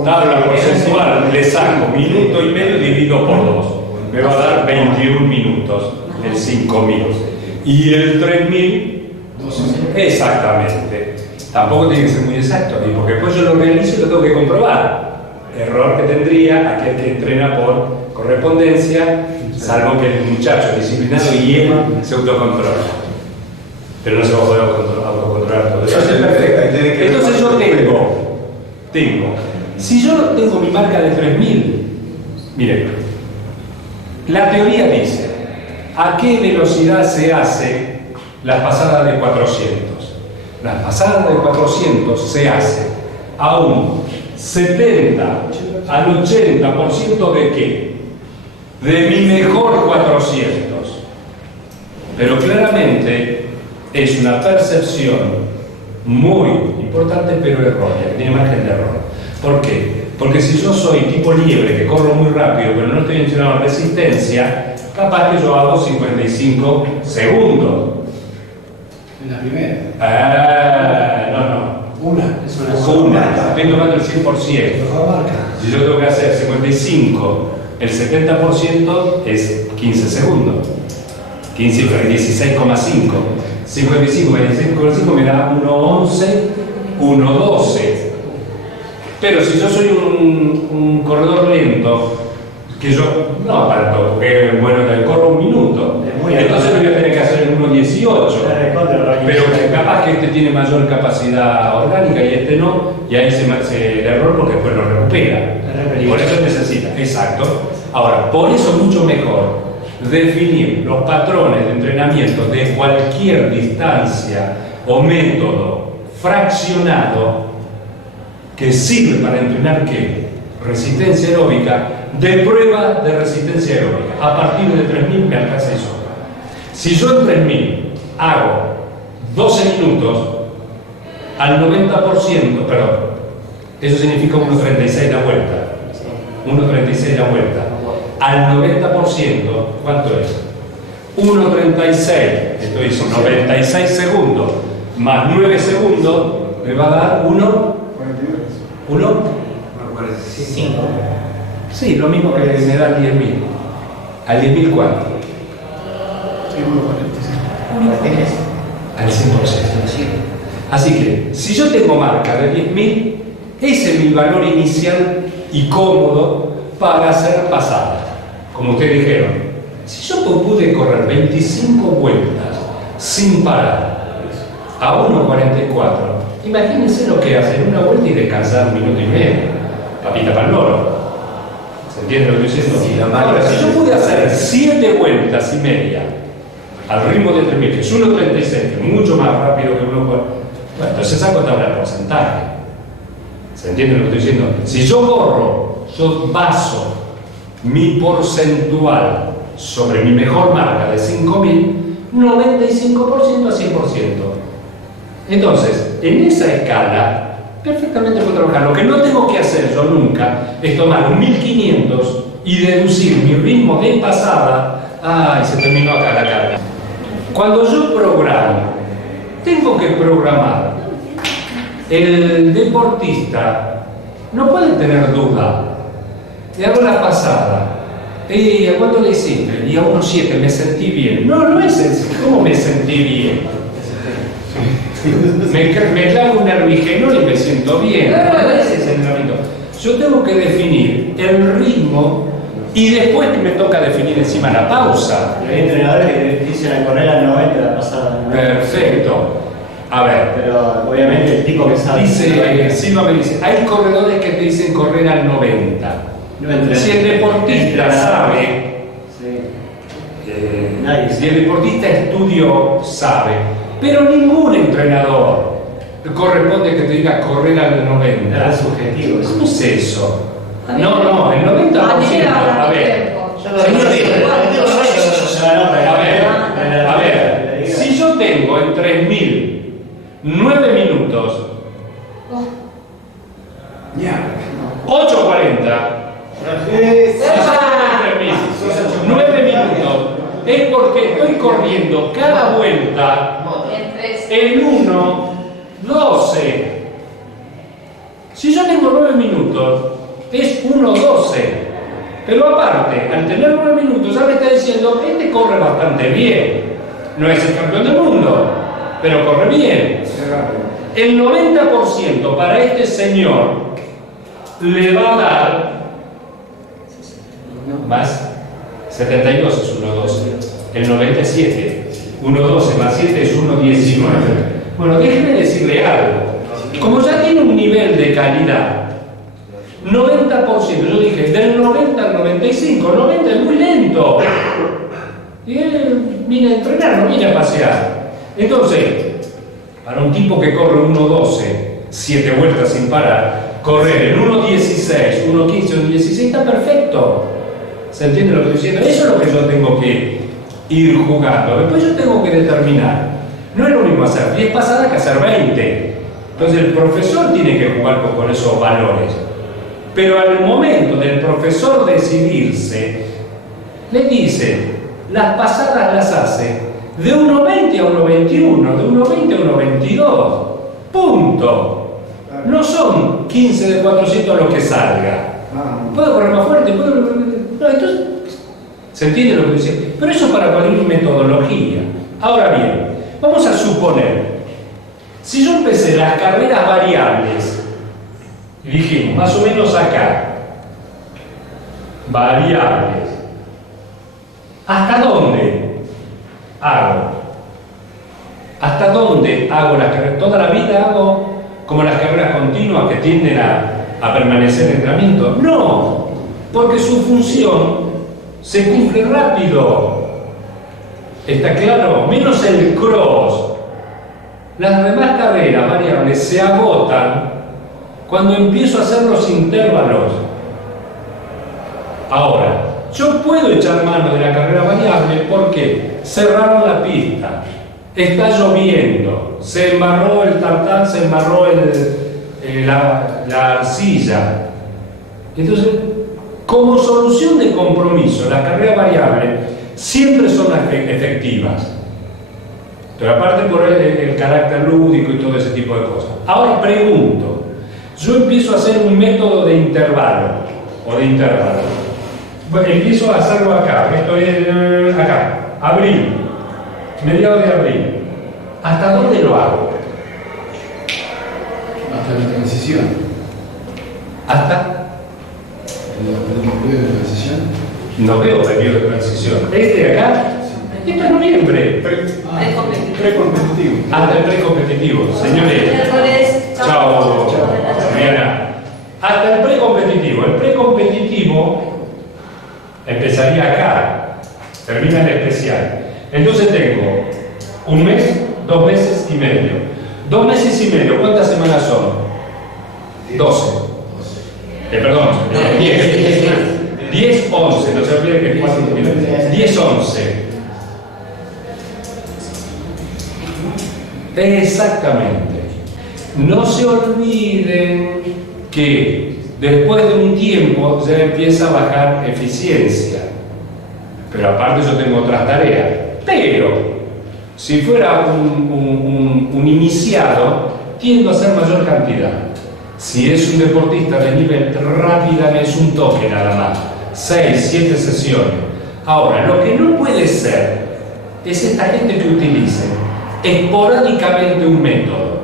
tabla porcentual, le saco minuto y medio dividido por 2. Me va a dar 21 minutos en 5.000. Y el 3.000, exactamente. Tampoco tiene que ser muy exacto, porque después yo lo realizo y lo tengo que comprobar. Error que tendría aquel que entrena por correspondencia, salvo que el muchacho disciplinado y él se autocontrola. Pero no se va a poder autocontrolar todo eso. Entonces yo tengo. Si yo tengo mi marca de 3.000, miren, la teoría dice, ¿a qué velocidad se hace las pasadas de 400? Las pasadas de 400 se hace a un 70 al 80% de qué? De mi mejor 400. Pero claramente es una percepción muy importante pero errónea, que tiene margen de error. ¿Por qué? Porque si yo soy tipo liebre, que corro muy rápido, pero no estoy entrenando en resistencia, capaz que yo hago 55 segundos. En la primera. No. Una. Estoy tomando el 100%. Si yo tengo que hacer 55, el 70% es 15 segundos. 15 por 16,5. 55 por 16,5 me da 1,11, 1,12. Pero si yo soy un corredor lento, que yo no tanto, porque bueno, corro un minuto, entonces lo voy a tener que hacer en 1,18. Pero capaz que este tiene mayor capacidad orgánica y este no, y ahí se el error porque después lo recupera. Y por eso necesita, exacto. Ahora, por eso mucho mejor definir los patrones de entrenamiento de cualquier distancia o método fraccionado que sirve para entrenar ¿qué? Resistencia aeróbica, de prueba de resistencia aeróbica. A partir de 3.000 me alcanza y sobra. Si yo en 3.000 hago 12 minutos al 90%, perdón, eso significa 1,36 la vuelta. 1,36 la vuelta. Al 90%, ¿cuánto es? 1,36, esto es 96 segundos, más 9 segundos, me va a dar 1,45. Sí, lo mismo que me da al 10.000. ¿Al 10.000 cuánto? Al 100%. Así que, si yo tengo marca de 10.000, ese es mi valor inicial y cómodo para hacer pasada. Como ustedes dijeron, si yo pude correr 25 vueltas sin parar a 1,44, imagínense lo que hacer una vuelta y descansar 1 minuto y medio. Papita para el loro. ¿Se entiende lo que estoy diciendo? Ahora, si yo pude hacer 7 vueltas y media al ritmo de 3.000, que es 1,36, que es mucho más rápido que 1,4, bueno, entonces saco tabla de porcentaje. ¿Se entiende lo que estoy diciendo? Si yo borro, yo baso mi porcentual sobre mi mejor marca de 5.000, 95% a 100%. Entonces, en esa escala, perfectamente puedo trabajar. Lo que no tengo que hacer yo nunca es tomar un 1.500 y deducir mi ritmo de pasada. ¡Ay, se terminó acá la carga! Cuando yo programo, tengo que programar. El deportista no puede tener duda. Le hago la pasada. ¿A cuánto le hiciste? Y a 1,7 me sentí bien. No es sencillo. ¿Cómo me sentí bien? Me clavo un nervigenol y me siento bien. No es ese entrenamiento. Yo tengo que definir el ritmo Y después me toca definir encima la pausa. Hay entrenadores que dicen a correr al 90 la pasada. ¿no? Perfecto. A ver, Pero obviamente el tipo que sabe. dice, Silva me dice, hay corredores que te dicen correr al 90. No entrena. Si el deportista sabe, Sí. Nadie si sabe. el deportista estudio sabe, pero ningún entrenador corresponde que te diga correr al 90. Nada, es subjetivo. eso. ¿Cómo es eso? A mí No, el 90%. A mí me va A ver, a ver, si yo tengo en 3000 9 minutos, 8:40, 9 minutos, es porque estoy corriendo cada vuelta en 1:12. Si yo tengo 9 minutos, es 1:12. Pero aparte, al tener 9 minutos, ya me está diciendo, este corre bastante bien. No es el campeón del mundo, pero corre bien. El 90% para este señor le va a dar más 72 es 1:12. El 97. 1:12 más 7 es 1:19. Bueno, déjeme decirle algo. Como ya tiene un nivel de calidad, 90%, yo dije, del 90 al 95, 90 es muy lento. Y él viene a entrenar, no viene a pasear. Entonces, para un tipo que corre 1:12, 7 vueltas sin parar, correr en 1:16, 1:15, 1:16 está perfecto. ¿Se entiende lo que estoy diciendo? Eso es lo que yo tengo que ir jugando. Después yo tengo que determinar. No es lo mismo hacer 10 pasadas que hacer 20. Entonces el profesor tiene que jugar con esos valores. Pero al momento del profesor decidirse, le dice, las pasadas las hace de 1:20 a 1:21, de 1:20 a 1:22. Punto. No son 15 de 400 lo que salga. Puedo correr más fuerte, puedo... No, entonces, ¿se entiende lo que dice? Pero eso para cualquier metodología. Ahora bien, vamos a suponer, si yo empecé las carreras variables, y dijimos, más o menos acá, variables, ¿hasta dónde hago? ¿Hasta dónde hago las carreras? ¿Toda la vida hago como las carreras continuas que tienden a permanecer en entrenamiento? No, porque su función se cumple rápido. ¿Está claro? Menos el cross. Las demás carreras variables se agotan cuando empiezo a hacer los intervalos. Ahora, yo puedo echar mano de la carrera variable porque cerraron la pista, está lloviendo, se embarró el tartán, se embarró la arcilla. Entonces, como solución de compromiso, las carreras variables siempre son efectivas. Pero aparte por el carácter lúdico y todo ese tipo de cosas. Ahora pregunto, yo empiezo a hacer un método de intervalo o de intervalo. Bueno, empiezo a hacerlo acá, esto es acá, abril, mediados de abril. ¿Hasta dónde lo hago? Hasta la transición. ¿Hasta? ¿El periodo de transición? No veo periodo de transición. ¿Este de acá? Esto es noviembre. Precompetitivo. Hasta el precompetitivo, señores. Chao, Mariana. Hasta el precompetitivo. El precompetitivo empezaría acá, termina el especial. Entonces tengo un mes, 2 meses y medio. 2 meses y medio, ¿cuántas semanas son? 12. Perdón, 10, 11, no se olvide que 4 minutos. 10, 11. Exactamente. No se olviden que después de un tiempo ya empieza a bajar eficiencia. Pero aparte yo tengo otras tareas. Pero si fuera un iniciado, tiendo a hacer mayor cantidad. Si es un deportista de nivel rápida, es un toque nada más. 6, 7 sesiones. Ahora, lo que no puede ser es esta gente que utilice esporádicamente un método.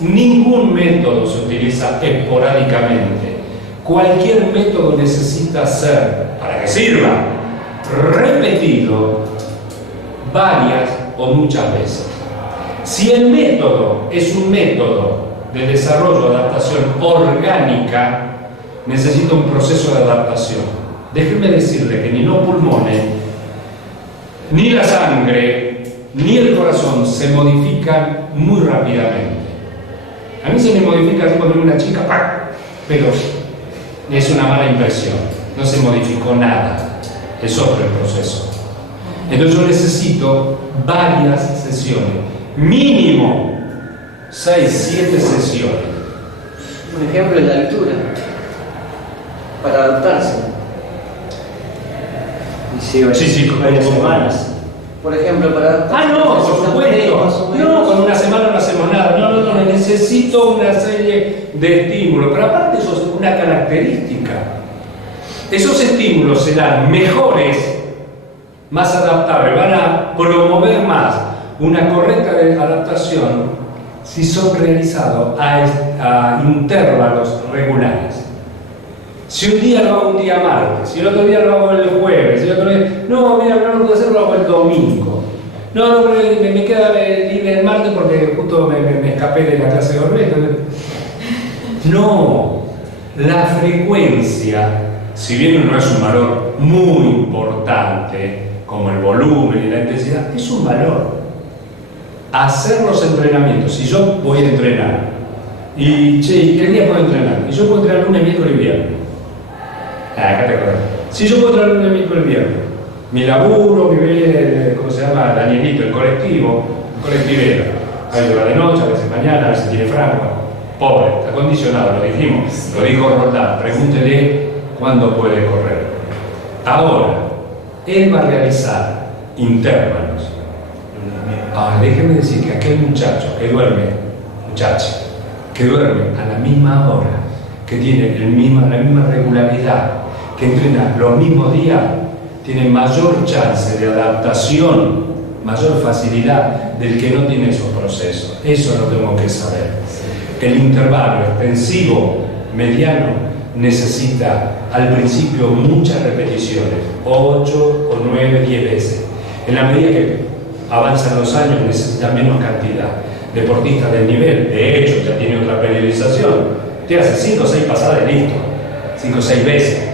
Ningún método se utiliza esporádicamente. Cualquier método necesita ser, para que sirva, repetido varias o muchas veces. Si el método es un método de desarrollo de adaptación orgánica, necesita un proceso de adaptación. Déjenme decirle que ni los pulmones, ni la sangre, ni el corazón se modifican muy rápidamente. A mí se me modifica así cuando una chica, ¡pac! Pero es una mala impresión, no se modificó nada, es otro el proceso. Entonces yo necesito varias sesiones, mínimo 6-7 sesiones. Un ejemplo es la altura, para adaptarse. Y Sí, varias como semanas. Por ejemplo, para adaptarse. No, por supuesto. No, con una semana no hacemos nada. No, necesito una serie de estímulos. Pero aparte eso es una característica. Esos estímulos serán mejores, más adaptables, van a promover más una correcta adaptación si son realizados a intervalos regulares. Si un día lo hago un día martes, si el otro día lo hago el jueves, si el otro día... No, mira, no lo puedo hacer, lo hago el domingo. No, me queda libre el martes porque justo me escapé de la clase de Orbeto. No, la frecuencia, si bien no es un valor muy importante, como el volumen y la intensidad, es un valor. Hacer los entrenamientos, si yo voy a entrenar, y ¿qué día puedo entrenar? Y yo puedo entrenar lunes, miércoles y viernes. Acá te acuerdas. Si yo puedo entrenar lunes, miércoles y viernes, mi laburo, ¿cómo se llama? Danielito, el colectivo, el colectivero. A veces va de noche, a veces mañana, a veces tiene franco. Pobre, está condicionado, lo dijimos, lo dijo Roldán. Pregúntele cuándo puede correr. Ahora, él va a realizar intervalos. Ahora, déjeme decir que aquel muchacho que duerme, que duerme a la misma hora, que tiene la misma regularidad, que entrena los mismos días, tiene mayor chance de adaptación, mayor facilidad del que no tiene esos procesos. Eso lo tengo que saber. El intervalo extensivo, mediano, necesita al principio muchas repeticiones, 8 o 9, 10 veces. En la medida que avanzan los años necesita menos cantidad. Deportistas del nivel, de hecho, ya tiene otra periodización. Te hace 5 o 6 pasadas y listo. 5 o 6 veces.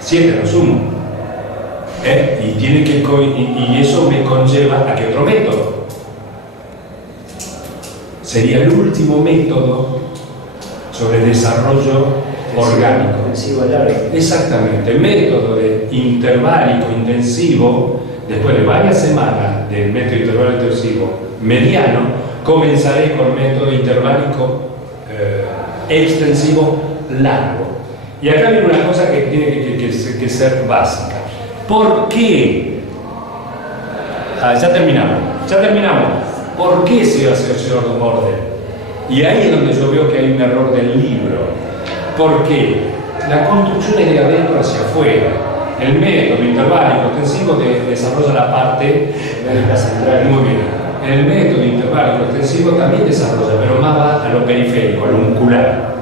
7 lo sumo. Y eso me conlleva a que otro método. Sería el último método sobre desarrollo orgánico. Intensivo largo. Exactamente. El método de interválico intensivo, después de varias semanas del método interválico intensivo mediano, comenzaré con método interválico extensivo largo. Y acá viene una cosa que tiene que ser básica. ¿Por qué? Ya terminamos. ¿Por qué se hace ese orden? Y ahí es donde yo veo que hay un error del libro. Porque la construcción es de adentro hacia afuera. El método interválico extensivo desarrolla la parte central. Muy bien. El método interválico extensivo también desarrolla, pero más va a lo periférico, a lo muscular.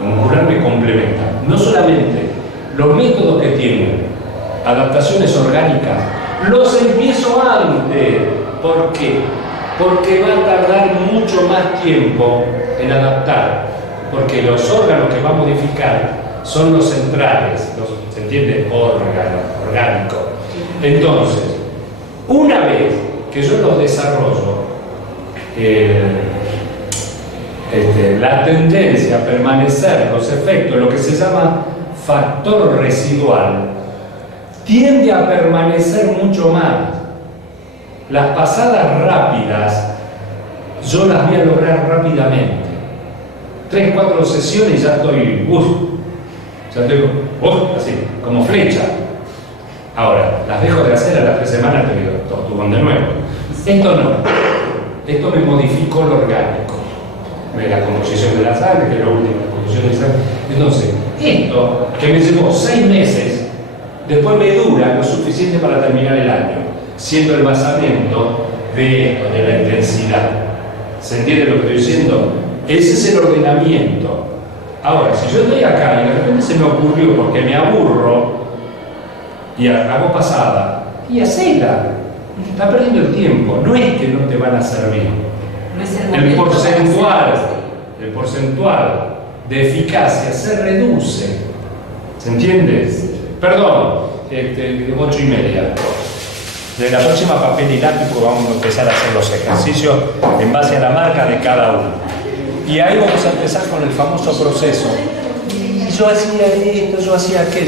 Lo muscular me complementa. No solamente los métodos que tienen adaptaciones orgánicas, los empiezo antes. ¿Por qué? Porque va a tardar mucho más tiempo en adaptar. Porque los órganos que va a modificar son los centrales, ¿se entiende? Orgánico. Entonces, una vez que yo los desarrollo, la tendencia a permanecer, los efectos, lo que se llama factor residual, tiende a permanecer mucho más. Las pasadas rápidas, yo las voy a lograr rápidamente. 3, 4 sesiones y ya estoy, así, como flecha. Ahora, las dejo de hacer a las 3 semanas, te digo, tubón de nuevo. Esto no. Esto me modificó lo orgánico. La composición de la sangre, que es lo último, la composición de la sangre. Entonces, esto, que me llevó 6 meses, después me dura lo suficiente para terminar el año, siendo el basamento de la intensidad. ¿Se entiende lo que estoy diciendo? Ese es el ordenamiento. Ahora, si yo estoy acá y de repente se me ocurrió, porque me aburro, y hago pasada y hacela. Está perdiendo el tiempo, no es que no te van a servir. No es el El momento porcentual, para el porcentual de eficacia se reduce. ¿Se entiende? Perdón, 8:30. De la próxima papel y lápiz porque vamos a empezar a hacer los ejercicios en base a la marca de cada uno. Y ahí vamos a empezar con el famoso proceso. Y yo hacía esto, yo hacía aquello.